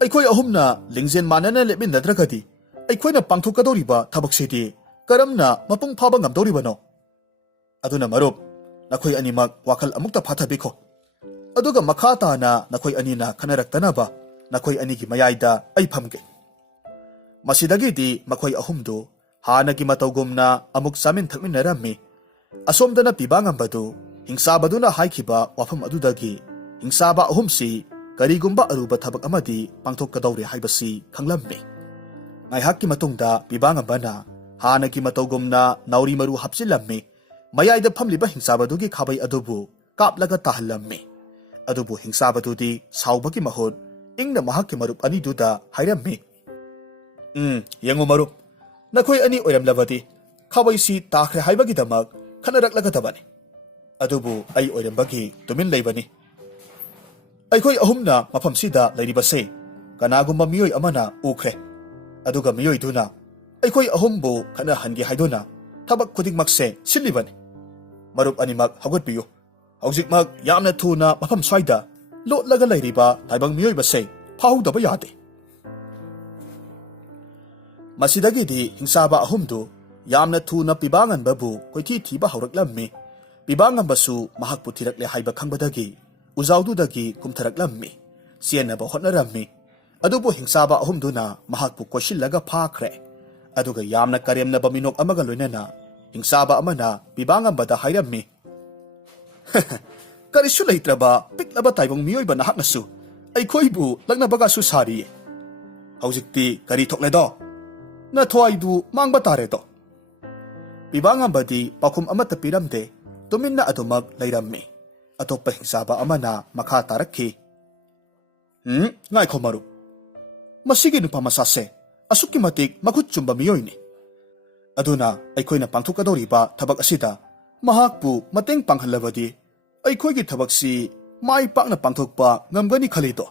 ꯑꯩꯈꯣꯏ ꯑꯍꯨꯝꯅ ꯂꯤꯡꯖꯦꯜ ꯃꯥꯟꯅꯅ ꯂꯦꯞꯃꯤꯟꯅꯗ꯭ꯔꯒꯗꯤ ꯑꯩꯈꯣꯏꯅ ꯄꯥꯡꯊꯣꯛꯀꯗꯧꯔꯤꯕ ꯊꯕꯛꯁꯤꯗꯤ ꯀꯔꯝꯅ ꯃꯄꯨꯡ ꯐꯥꯕ ꯉꯝꯗꯧꯔꯤꯕꯅꯣ? ꯑꯗꯨꯅ ꯃꯔꯨꯞ, ꯅꯈꯣꯏ ꯑꯅꯤꯃꯛ ꯋꯥꯈꯜ ꯑꯃꯨꯛꯇ ꯐꯥꯊꯕꯤꯈꯣ꯫ ꯑꯗꯨꯒ ꯃꯈꯥ ꯇꯥꯅ ꯅꯈꯣꯏ ꯑꯅꯤꯅ ꯈꯠꯅꯔꯛꯇꯅꯕ ꯅꯈꯣꯏ ꯑꯅꯤꯒꯤ ꯃꯌꯥꯏꯗ ꯑꯩ ꯐꯝꯒꯦ." ꯃꯁꯤꯗꯒꯤꯗꯤ ꯃꯈꯣꯏ ꯑꯍꯨꯝꯗꯨ ꯍꯥꯟꯅꯒꯤ ꯃꯇꯧꯒꯨꯝꯅ ꯑꯃꯨꯛ ꯆꯥꯃꯤꯟ ꯊꯛꯃꯤꯟꯅꯔꯝꯃꯤ꯫ ꯑꯁꯣꯝꯗꯅ ꯄꯤꯕꯥꯉꯝꯕꯗꯨ ꯍꯤꯡꯆꯥꯕꯗꯨꯅ ꯍꯥꯏꯈꯤꯕ ꯋꯥꯐꯝ ꯑꯗꯨꯗꯒꯤ ꯍꯤꯡꯆꯥꯕ ꯑꯍꯨꯝꯁꯤ ꯀꯔꯤꯒꯨꯝꯕ ꯑꯔꯨꯕ ꯊꯕꯛ ꯑꯃꯗꯤ ꯄꯥꯡꯊꯣꯛꯀꯗꯧꯔꯦ ꯍꯥꯏꯕꯁꯤ ꯈꯪꯂꯝꯃꯤ꯫ ꯉꯥꯏꯍꯥꯛꯀꯤ ꯃꯇꯨꯡꯗ ꯄꯤꯕꯥꯉꯝꯕꯅ ꯍꯥꯟꯅꯒꯤ ꯃꯇꯧꯒꯨꯝꯅ ꯅꯥꯎꯔꯤ ꯃꯔꯨ ꯍꯥꯞꯆꯤꯜꯂꯝꯃꯤ꯫ ꯃꯌꯥꯏꯗ ꯐꯝꯂꯤꯕ ꯍꯤꯡꯆꯥꯕꯗꯨꯒꯤ ꯈꯥꯕꯩ ꯑꯗꯨꯕꯨ ꯀꯥꯞꯂꯒ ꯇꯥꯍꯜꯂꯝꯃꯤ꯫ ꯑꯗꯨꯕꯨ ꯍꯤꯡꯆꯥꯕꯗꯨꯗꯤ ꯁꯥꯎꯕꯒꯤ ꯃꯍꯨꯠ ꯏꯪꯅ ꯃꯍꯥꯛꯀꯤ ꯃꯔꯨꯞ ꯑꯅꯤꯗꯨꯗ ꯍꯥꯏꯔꯝꯃꯤ, "ꯌꯦꯡꯉꯨ ꯃꯔꯨꯞ, ꯅꯈꯣꯏ ꯑꯅꯤ ꯑꯣꯏꯔꯝꯂꯕꯗꯤ ꯈꯥꯕꯩꯁꯤ ꯇꯥꯈ꯭ꯔꯦ ꯍꯥꯏꯕꯒꯤꯗꯃꯛ ꯈꯠꯅꯔꯛꯂꯒꯗꯕꯅꯤ꯫ ꯑꯗꯨꯕꯨ ꯑꯩ ꯑꯣꯏꯔꯝꯕꯒꯤ ꯇꯨꯃꯤꯟ ꯂꯩꯕꯅꯤ꯫ ꯑꯩꯈꯣꯏ ꯑꯍꯨꯝꯅ ꯃꯐꯝꯁꯤꯗ ꯂꯩꯔꯤꯕꯁꯦ ꯀꯅꯥꯒꯨꯝꯕ ꯃꯤꯑꯣꯏ ꯑꯃꯅ ꯎꯈ꯭ꯔꯦ꯫ ꯑꯗꯨꯒ ꯃꯤꯑꯣꯏꯗꯨꯅ ꯑꯩꯈꯣꯏ ꯑꯍꯨꯝꯕꯨ ꯈꯠꯅꯍꯟꯒꯦ ꯍꯥꯏꯗꯨꯅ ꯊꯕꯛ ꯈꯨꯗꯤꯡꯃꯛꯁꯦ ꯁꯤꯜꯂꯤꯕꯅꯤ꯫ ꯃꯔꯨꯞ ꯑꯅꯤꯃꯛ ꯍꯧꯒꯠꯄꯤꯌꯨ꯫ ꯍꯧꯖꯤꯛꯃꯛ ꯌꯥꯝꯅ ꯊꯨꯅ ꯃꯐꯝ ꯁ꯭ꯋꯥꯏꯗ ꯂꯣꯠꯂꯒ ꯂꯩꯔꯤꯕ ꯇꯥꯏꯕꯪ ꯃꯤꯑꯣꯏꯕꯁꯦ ꯐꯥꯍꯧꯗꯕ ꯌꯥꯗꯦ꯫ ꯃꯁꯤꯗꯒꯤꯗꯤ ꯍꯤꯡꯁꯥꯕ ꯑꯍꯨꯝꯗꯨ ꯌꯥꯝꯅ ꯊꯨꯅ ꯄꯤꯕꯥꯉꯟꯕꯕꯨ ꯀꯣꯏꯊꯤ ꯊꯤꯕ ꯍꯧꯔꯛꯂꯝꯃꯤ꯫ ꯄꯤꯕꯥꯉꯟꯕꯁꯨ ꯃꯍꯥꯛꯄꯨ ꯊꯤꯔꯛꯂꯦ ꯍꯥꯏꯕ ꯈꯪꯕꯗꯒꯤ ꯎꯖꯥꯎꯗꯨꯗꯒꯤ ꯀꯨꯝꯊꯔꯛꯂꯝꯃꯤ꯫ ꯆꯦꯟꯅꯕ ꯍꯣꯠꯅꯔꯝꯃꯤ꯫ ꯑꯗꯨꯕꯨ ꯍꯤꯡꯁꯥꯕ ꯑꯍꯨꯝꯗꯨꯅ ꯃꯍꯥꯛꯄꯨ ꯀꯣꯏꯁꯤꯜꯂꯒ ꯐꯥꯈ꯭ꯔꯦ꯫ ꯑꯗꯨꯒ ꯌꯥꯝꯅ ꯀꯔꯦꯝꯅꯕ ꯃꯤꯅꯣꯛ ꯑꯃꯒ ꯂꯣꯏꯅꯅ ꯍꯤꯡꯁꯥꯕ ꯑꯃꯅ ꯄꯤꯕꯥꯉꯟꯕꯗ ꯍꯥꯏꯔꯝꯃꯤ, ꯀꯔꯤꯁꯨ ꯂꯩꯇ꯭ꯔꯕ ꯄꯤꯛꯂꯕ ꯇꯥꯏꯕꯪ ꯃꯤꯑꯣꯏꯕ ꯅꯍꯥꯛꯅꯁꯨ ꯑꯩꯈꯣꯏꯕꯨ ꯂꯛꯅꯕꯒꯁꯨ ꯁꯥꯔꯤꯌꯦ꯫ ꯍꯧꯖꯤꯛꯇꯤ ꯀꯔꯤ ꯊꯣꯛꯂꯦꯗꯣ? ꯅꯊ꯭ꯋꯥꯏꯗꯨ ꯃꯥꯡꯕ ꯇꯥꯔꯦꯗꯣ꯫ ꯄꯤꯕꯥꯉꯟꯕꯗꯤ ꯄꯥꯎꯈꯨꯝ ꯑꯃꯠꯇ ꯄꯤꯔꯝꯗꯦ, ꯇꯨꯃꯤꯟꯅ ꯑꯗꯨꯃꯛ ꯂꯩꯔꯝꯃꯤ꯫ ꯑꯇꯣꯞꯄ ꯍꯤꯡꯁꯥꯕ ꯑꯃꯅ ꯃꯈꯥ ꯇꯥꯔꯛꯈꯤ, ꯉꯥꯏꯈꯣ ꯃꯔꯨꯞ, ꯃꯁꯤꯒꯤ ꯅꯨꯄꯥ ꯃꯆꯥꯁꯦ ꯑꯁꯨꯛꯀꯤ ꯃꯇꯤꯛ ꯃꯈꯨꯠ ꯆꯨꯝꯕ ꯃꯤꯑꯣꯏꯅꯤ꯫ ꯑꯗꯨꯅ ꯑꯩꯈꯣꯏꯅ ꯄꯥꯡꯊꯣꯛꯀꯗꯧꯔꯤꯕ ꯊꯕꯛ ꯑꯁꯤꯗ ꯃꯍꯥꯛꯄꯨ ꯃꯇꯦꯡ ꯄꯥꯡꯍꯜꯂꯕꯗꯤ ꯑꯩꯈꯣꯏꯒꯤ ꯊꯕꯛꯁꯤ ꯃꯥꯏ ꯄꯥꯛꯅ ꯄꯥꯡꯊꯣꯛꯄ ꯉꯝꯒꯅꯤ ꯈꯜꯂꯤꯗꯣ꯫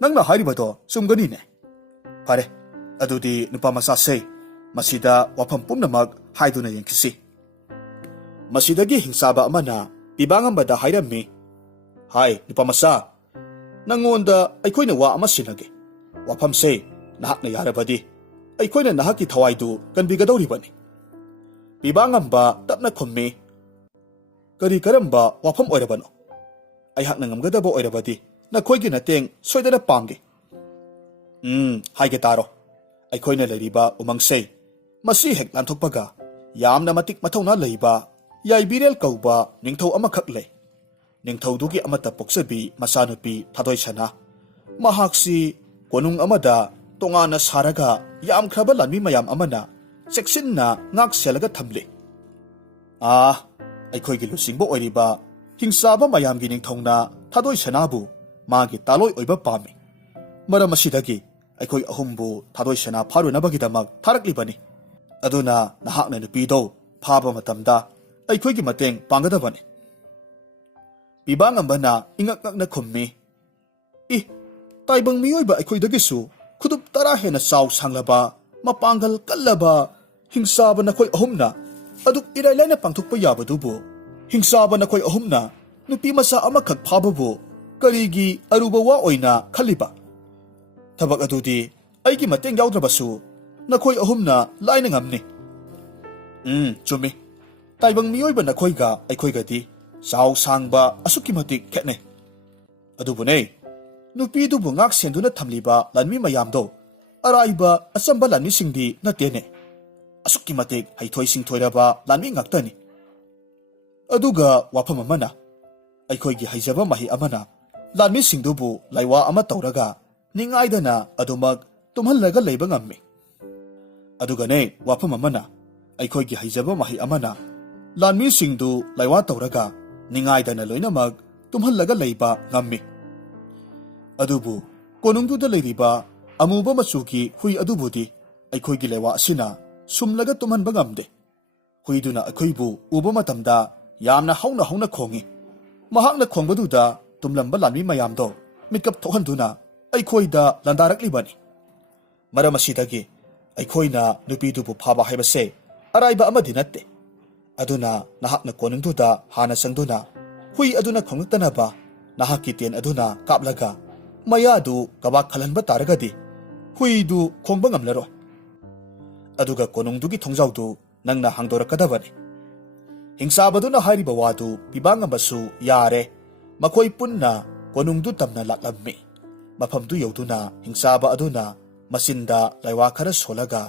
ꯅꯪꯅ ꯍꯥꯏꯔꯤꯕꯗꯣ ꯆꯨꯝꯒꯅꯤꯅꯦ꯫ ꯐꯔꯦ, ꯑꯗꯨꯗꯤ ꯅꯨꯄꯥ ꯃꯆꯥꯁꯦ, ꯃꯁꯤꯗ ꯋꯥꯐꯝ ꯄꯨꯝꯅꯃꯛ ꯍꯥꯏꯗꯨꯅ ꯌꯦꯡꯈꯤꯁꯤ꯫ ꯃꯁꯤꯗꯒꯤ ꯍꯤꯡꯁꯥꯕ ꯑꯃꯅ ꯄꯤꯕꯥꯉꯟꯕꯗ ꯍꯥꯏꯔꯝꯃꯤ, ꯍꯥꯏ ꯅꯨꯄꯥ ꯃꯆꯥ, ꯅꯪꯉꯣꯟꯗ ꯑꯩꯈꯣꯏꯅ ꯋꯥ ꯑꯃ ꯁꯤꯟꯅꯒꯦ꯫ ꯋꯥꯐꯝꯁꯦ ꯅꯍꯥꯛꯅ ꯌꯥꯔꯕꯗꯤ ꯑꯩꯈꯣꯏꯅ ꯅꯍꯥꯛꯀꯤ ꯊꯋꯥꯏꯗꯨ ꯀꯟꯕꯤꯒꯗꯧꯔꯤꯕꯅꯤ꯫ ꯄꯤꯕꯥꯉꯟꯕ ꯇꯞꯅ ꯈꯨꯝꯃꯤ, ꯀꯔꯝꯕ ꯋꯥꯐꯝ ꯑꯣꯏꯔꯕꯅꯣ? ꯑꯩꯍꯥꯛꯅ ꯉꯝꯒꯗꯕ ꯑꯣꯏꯔꯕꯗꯤ ꯅꯈꯣꯏꯒꯤ ꯃꯇꯦꯡ ꯁꯣꯏꯗꯅ ꯄꯥꯡꯒꯦ꯫ ꯍꯥꯏꯒꯦ ꯇꯥꯔꯣ꯫ ꯑꯩꯈꯣꯏꯅ ꯂꯩꯔꯤꯕ ꯎꯃꯪꯁꯦ, ꯃꯁꯤ ꯍꯦꯛ ꯂꯥꯟꯊꯣꯛꯄꯒ ꯌꯥꯝꯅ ꯃꯇꯤꯛ ꯃꯊꯧꯅꯥ ꯂꯩꯕ ꯌꯥꯏꯕꯤꯔꯦꯜ ꯀꯧꯕ ꯅꯤꯡꯊꯧ ꯑꯃꯈꯛ ꯂꯩ꯫ ꯅꯤꯡꯊꯧꯗꯨꯒꯤ ꯑꯃꯠꯇ ꯄꯣꯛꯆꯕꯤ ꯃꯆꯥꯅꯨꯄꯤ ꯊꯥꯗꯣꯏꯁꯅꯥ꯫ ꯃꯍꯥꯛꯁꯤ ꯀꯣꯅꯨꯡ ꯑꯃꯗ ꯇꯣꯉꯥꯟꯅ ꯁꯥꯔꯒ ꯌꯥꯝꯈ꯭ꯔꯕ ꯂꯥꯟꯃꯤ ꯃꯌꯥꯝ ꯑꯃꯅ ꯆꯦꯛꯁꯤꯟꯅ ꯉꯥꯛ ꯁꯦꯜꯂꯒ ꯊꯝꯂꯤ꯫ ꯑꯩꯈꯣꯏꯒꯤ ꯂꯨꯆꯤꯡꯕ ꯑꯣꯏꯔꯤꯕ ꯍꯤꯡꯁꯥꯕ ꯃꯌꯥꯝꯒꯤ ꯅꯤꯡꯊꯧꯅ ꯊꯥꯗꯣꯏꯁꯅꯥꯕꯨ ꯃꯥꯒꯤ ꯇꯥꯂꯣꯏ ꯑꯣꯏꯕ ꯄꯥꯝꯃꯤ꯫ ꯃꯔꯝ ꯑꯁꯤꯗꯒꯤ ꯑꯩꯈꯣꯏ ꯑꯍꯨꯝꯕꯨ ꯊꯥꯗꯣꯏꯁꯅꯥ ꯐꯥꯔꯨꯅꯕꯒꯤꯗꯃꯛ ꯊꯥꯔꯛꯂꯤꯕꯅꯤ꯫ ꯑꯗꯨꯅ ꯅꯍꯥꯛꯅ ꯅꯨꯄꯤꯗꯣ ꯐꯥꯕ ꯃꯇꯝꯗ ꯑꯩꯈꯣꯏꯒꯤ ꯃꯇꯦꯡ ꯄꯥꯡꯒꯗꯕꯅꯤ꯫ ꯄꯤꯕꯥꯉꯟꯕꯅ ꯏꯉꯛ ꯉꯛꯅ ꯈꯨꯝꯃꯤ, ꯇꯥꯏꯕꯪ ꯃꯤꯑꯣꯏꯕ ꯑꯩꯈꯣꯏꯗꯒꯤꯁꯨ ꯈꯨꯗꯨꯞ 10 ꯍꯦꯟꯅ ꯆꯥꯎ ꯁꯥꯡꯂꯕ ꯃꯄꯥꯡꯒꯜ ꯀꯜꯂꯕ ꯍꯤꯡꯁꯥꯕ ꯅꯈꯣꯏ ꯑꯍꯨꯝꯅ ꯑꯗꯨꯛ ꯏꯔꯥꯏ ꯂꯥꯏꯅ ꯄꯥꯡꯊꯣꯛꯄ ꯌꯥꯕꯗꯨꯕꯨ ꯍꯤꯡꯁꯥꯕ ꯅꯈꯣꯏ ꯑꯍꯨꯝꯅ ꯅꯨꯄꯤ ꯃꯆꯥ ꯑꯃꯈꯛ ꯐꯥꯕꯕꯨ ꯀꯔꯤꯒꯤ ꯑꯔꯨꯕ ꯋꯥ ꯑꯣꯏꯅ ꯈꯜꯂꯤꯕ? ꯊꯕꯛ ꯑꯗꯨꯗꯤ ꯑꯩꯒꯤ ꯃꯇꯦꯡ ꯌꯥꯎꯗ꯭ꯔꯕꯁꯨ ꯅꯈꯣꯏ ꯑꯍꯨꯝꯅ ꯂꯥꯏꯅ ꯉꯝꯅꯤ꯫ ꯆꯨꯝꯃꯤ꯫ ꯇꯥꯏꯕꯪ ꯃꯤꯑꯣꯏꯕ ꯅꯈꯣꯏꯒ ꯑꯩꯈꯣꯏꯒꯗꯤ ꯆꯥꯎ ꯁꯥꯡꯕ ꯑꯁꯨꯛꯀꯤ ꯃꯇꯤꯛ ꯈꯦꯠꯅꯩ꯫ ꯑꯗꯨꯕꯨꯅꯦ, ꯅꯨꯄꯤꯗꯨꯕꯨ ꯉꯥꯛ ꯁꯦꯟꯗꯨꯅ ꯊꯝꯂꯤꯕ ꯂꯥꯟꯃꯤ ꯃꯌꯥꯝꯗꯣ ꯑꯔꯥꯏꯕ ꯑꯆꯝꯕ ꯂꯥꯟꯃꯤꯁꯤꯡꯗꯤ ꯅꯠꯇꯦꯅꯦ꯫ ꯑꯁꯨꯛꯀꯤ ꯃꯇꯤꯛ ꯍꯩꯊꯣꯏ ꯁꯤꯡꯊꯣꯏꯔꯕ ꯂꯥꯟꯃꯤ ꯉꯥꯛꯇꯅꯤ꯫ ꯑꯗꯨꯒ ꯋꯥꯐꯝ ꯑꯃꯅ, ꯑꯩꯈꯣꯏꯒꯤ ꯍꯩꯖꯕ ꯃꯍꯩ ꯑꯃꯅ ꯂꯥꯟꯃꯤꯁꯤꯡꯗꯨꯕꯨ ꯂꯥꯏꯋꯥ ꯑꯃ ꯇꯧꯔꯒ ꯅꯤꯡꯉꯥꯏꯗꯅ ꯑꯗꯨꯃꯛ ꯇꯨꯝꯍꯜꯂꯒ ꯂꯩꯕ ꯉꯝꯃꯤ꯫ ꯑꯗꯨꯒꯅꯦ, ꯋꯥꯐꯝ ꯑꯃꯅ, ꯑꯩꯈꯣꯏꯒꯤ ꯍꯩꯖꯕ ꯃꯍꯩ ꯑꯃꯅ ꯂꯥꯟꯃꯤꯁꯤꯡꯗꯨ ꯂꯥꯏꯋꯥ ꯇꯧꯔꯒ ꯅꯤꯡꯉꯥꯏꯗꯅ ꯂꯣꯏꯅꯃꯛ ꯇꯨꯝꯍꯜꯂꯒ ꯂꯩꯕ ꯉꯝꯃꯤ꯫ ꯑꯗꯨꯕꯨ ꯀꯣꯅꯨꯡꯗꯨꯗ ꯂꯩꯔꯤꯕ ꯑꯃꯨꯕ ꯃꯆꯨꯒꯤ ꯍꯨꯏ ꯑꯗꯨꯕꯨꯗꯤ ꯑꯩꯈꯣꯏꯒꯤ ꯂꯩꯋꯥ ꯑꯁꯤꯅ ꯁꯨꯝꯂꯒ ꯇꯨꯝꯍꯟꯕ ꯉꯝꯗꯦ꯫ ꯍꯨꯏꯗꯨꯅ ꯑꯩꯈꯣꯏꯕꯨ ꯎꯕ ꯃꯇꯝꯗ ꯌꯥꯝꯅ ꯍꯧꯅ ꯍꯧꯅ ꯈꯣꯡꯏ꯫ ꯃꯍꯥꯛꯅ ꯈꯣꯡꯕꯗꯨꯗ ꯇꯨꯝꯂꯝꯕ ꯂꯥꯟꯃꯤ ꯃꯌꯥꯝꯗꯣ ꯃꯤꯠꯀꯞ ꯊꯣꯛꯍꯟꯗꯨꯅ ꯑꯩꯈꯣꯏꯗ ꯂꯥꯟꯗꯥꯔꯛꯂꯤꯕꯅꯤ꯫ ꯃꯔꯝ ꯑꯁꯤꯗꯒꯤ ꯑꯩꯈꯣꯏꯅ ꯅꯨꯄꯤꯗꯨꯕꯨ ꯐꯥꯕ ꯍꯥꯏꯕꯁꯦ ꯑꯔꯥꯏꯕ ꯑꯃꯗꯤ ꯅꯠꯇꯦ꯫ ꯑꯗꯨꯅ ꯅꯍꯥꯛꯅ ꯀꯣꯅꯨꯡꯗꯨꯗ ꯍꯥꯟꯅ ꯆꯪꯗꯨꯅ ꯍꯨꯏ ꯑꯗꯨꯅ ꯈꯣꯡꯂꯛꯇꯅꯕ ꯅꯍꯥꯛꯀꯤ ꯇꯦꯟ ꯑꯗꯨꯅ ꯀꯥꯞꯂꯒ ꯃꯌꯥꯗꯨ ꯀꯕꯥꯛ ꯈꯜꯍꯟꯕ ꯇꯥꯔꯒꯗꯤ ꯍꯨꯏꯗꯨ ꯈꯣꯡꯕ ꯉꯝꯂꯔꯣꯏ꯫ ꯑꯗꯨꯒ ꯀꯣꯅꯨꯡꯗꯨꯒꯤ ꯊꯣꯡꯖꯥꯎꯗꯨ ꯅꯪꯅ ꯍꯥꯡꯗꯣꯔꯛꯀꯗꯕꯅꯤ꯫ ꯍꯤꯡꯁꯥꯕꯗꯨꯅ ꯍꯥꯏꯔꯤꯕ ꯋꯥꯗꯨ ꯄꯤꯕꯥꯉꯟꯕꯁꯨ ꯌꯥꯔꯦ꯫ ꯃꯈꯣꯏ ꯄꯨꯟꯅ ꯀꯣꯅꯨꯡꯗꯨ ꯇꯝꯅ ꯂꯥꯛꯂꯝꯃꯤ꯫ ꯃꯐꯝꯗꯨ ꯌꯧꯗꯨꯅ ꯍꯤꯡꯁꯥꯕ ꯑꯗꯨꯅ ꯃꯆꯤꯟꯗ ꯂꯥꯏꯋꯥ ꯈꯔ ꯁꯣꯜꯂꯒ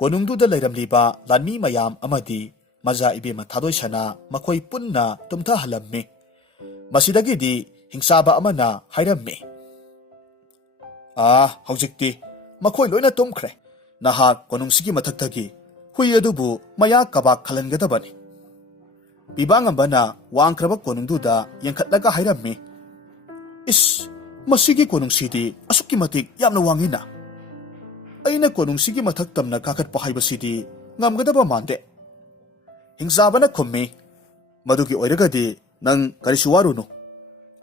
ꯀꯣꯅꯨꯡꯗꯨꯗ ꯂꯩꯔꯝꯂꯤꯕ ꯂꯥꯟꯃꯤ ꯃꯌꯥꯝ ꯑꯃꯗꯤ ꯃꯖꯥ ꯏꯕꯦꯝꯃ ꯊꯥꯗꯣꯏꯁꯅꯥ ꯃꯈꯣꯏ ꯄꯨꯟꯅ ꯇꯨꯝꯊꯍꯜꯂꯝꯃꯤ꯫ ꯃꯁꯤꯗꯒꯤꯗꯤ ꯍꯤꯡꯁꯥꯕ ꯑꯃꯅ ꯍꯥꯏꯔꯝꯃꯤ, ꯍꯧꯖꯤꯛꯇꯤ ꯃꯈꯣꯏ ꯂꯣꯏꯅ ꯇꯨꯝꯈ꯭ꯔꯦ꯫ ꯅꯍꯥꯛ ꯀꯣꯅꯨꯡꯁꯤꯒꯤ ꯃꯊꯛꯇꯒꯤ ꯍꯨꯏ ꯑꯗꯨꯕꯨ ꯃꯌꯥ ꯀꯕꯥꯛ ꯈꯜꯍꯟꯒꯗꯕꯅꯤ꯫ ꯄꯤꯕꯥꯉꯟꯕꯅ ꯋꯥꯡꯈ꯭ꯔꯕ ꯀꯣꯅꯨꯡꯗꯨꯗ ꯌꯦꯡꯈꯠꯂꯒ ꯍꯥꯏꯔꯝꯃꯤ, ꯃꯁꯤꯒꯤ ꯀꯣꯅꯨꯡꯁꯤꯗꯤ ꯑꯁꯨꯛꯀꯤ ꯃꯇꯤꯛ ꯌꯥꯝꯅ ꯋꯥꯡꯉꯤꯅ꯫ ꯑꯩꯅ ꯀꯣꯅꯨꯡꯁꯤꯒꯤ ꯃꯊꯛ ꯇꯝꯅ ꯀꯥꯈꯠꯄ ꯍꯥꯏꯕꯁꯤꯗꯤ ꯉꯝꯒꯗꯕ ꯃꯥꯟꯗꯦ꯫ ꯍꯤꯡꯁꯥꯕꯅ ꯈꯨꯝꯃꯤ, ꯃꯗꯨꯒꯤ ꯑꯣꯏꯔꯒꯗꯤ ꯅꯪ ꯀꯔꯤꯁꯨ ꯋꯥꯔꯨꯅꯨ꯫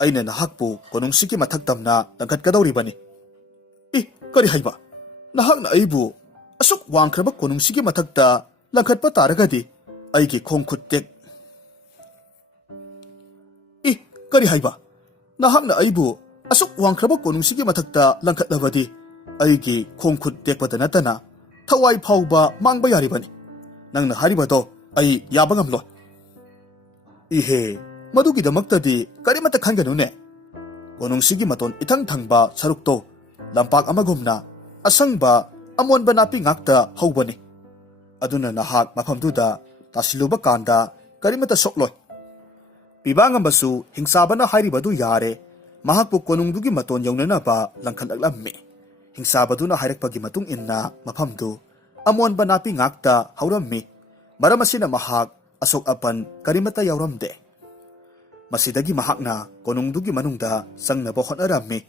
ꯑꯩꯅ ꯅꯍꯥꯛꯄꯨ ꯀꯣꯅꯨꯡꯁꯤꯒꯤ ꯃꯊꯛ ꯇꯝꯅ ꯂꯪꯈꯠꯀꯗꯧꯔꯤꯕꯅꯤ꯫ ꯀꯔꯤ ꯍꯥꯏꯕ? ꯅꯍꯥꯛꯅ ꯑꯩꯕꯨ ꯑꯁꯨꯛ ꯋꯥꯡꯈ꯭ꯔꯕ ꯀꯣꯅꯨꯡꯁꯤꯒꯤ ꯃꯊꯛꯇ ꯂꯪꯈꯠꯄ ꯇꯥꯔꯒꯗꯤ ꯑꯩꯒꯤ ꯈꯣꯡ ꯈꯨꯠ ꯀꯔꯤ ꯍꯥꯏꯕ? ꯅꯍꯥꯛꯅ ꯑꯩꯕꯨ asuk wangkraba konungsigi mathakta langkhatlabadi aigi khongkhut tekpata natana thawai phauba mangba yaribani nangna haribado ai yaba ngamloi ihe madugi damaktadi karimata khanganune konungsigi maton ithang thangba sarukto lampak amagumna asangba amonba napi ngakta haubani aduna nahak mafamduda tasiluba kanda karimata sokloi pibangam hingsabana hairibadu yare mahakpu konungdugi maton yaunanaba langkhatlaklammi hingsabaduna hairakpagi matung inna mafamdu amonba napi ngakta haurammi maramasina mahak asok apan karimata yauramde masidagi mahakna konungdugi manungda sangnaba hotnarammi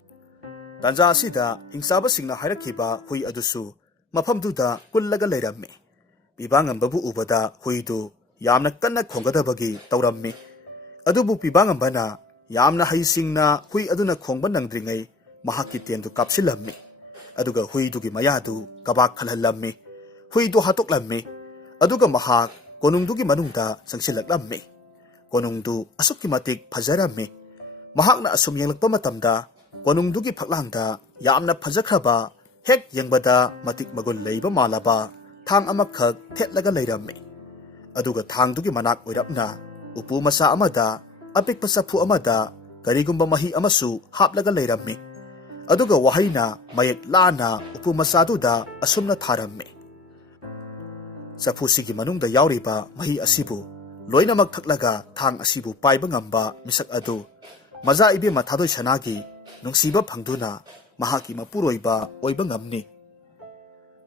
tanja asida hingsabasingna hairakhiba hui adusu mafamduda kullaga leirammi pibangambabu ubada huidu yamna kanna khongadabagi taurammi adubu pibangambana yamna haisingna hui aduna khongba nangdringai mahakki tendu kapsilammi aduga huidugi mayadu kabak khalhallammi huidu hatoklammi aduga mahak konungdugi manungda sangsilaklammi konungdu asukki matik phajarammi mahakna asum yenglakpa matamda konungdugi phaklangda yamna phajakraba hek yengbada matik magun leiba malaba thang amakhak thetlaga leirammi aduga thangdugi manak oirapna upu masa amada apikpa sapu amada karigumba mahi amasu haplaga leirammi aduga wahaina mayek lana upu masaduda asumna tharammi saphusigi manungda yauriba mahi asibu loinamak thaklaga thang asibu paiba ngamba misak adu maza ibe mathadoi sanagi nungsiba phangduna mahaki mapuroiba oiba ngamni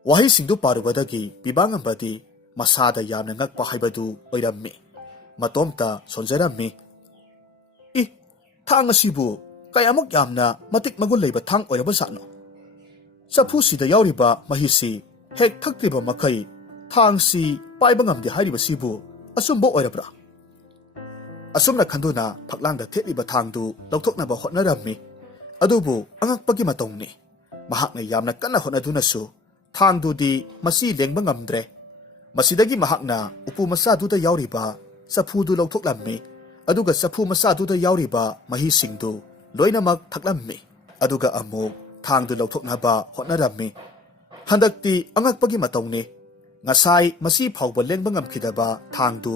wahi singdu parubadagi pibangambadi masada yamna ngakpa haibadu oirammi matomta sonjarammi I thang asibu kayamuk yamna matik magul leiba thang oiraba sano saphusida yauriba mahisi hek thaktriba makai thang si paiba ngamde hairiba sibu asumbo oirabra asumna khanduna phaklangda thetliba thangdu lauthoknaba hotnarammi adubu angakpagi matongni mahakna yamna kanna hotnadunasu thangdudi masi lengba ngamdre masidagi mahakna upu masaduda yauriba saphudu lauthoklammi aduga saphu masaduda yauriba mahisingdu loinamak thaklammi aduga amuk thangdu lauthoknaba hotnarammi handakti angakpagi matongni ngasai masi phauba lengba ngamkhidaba thangdu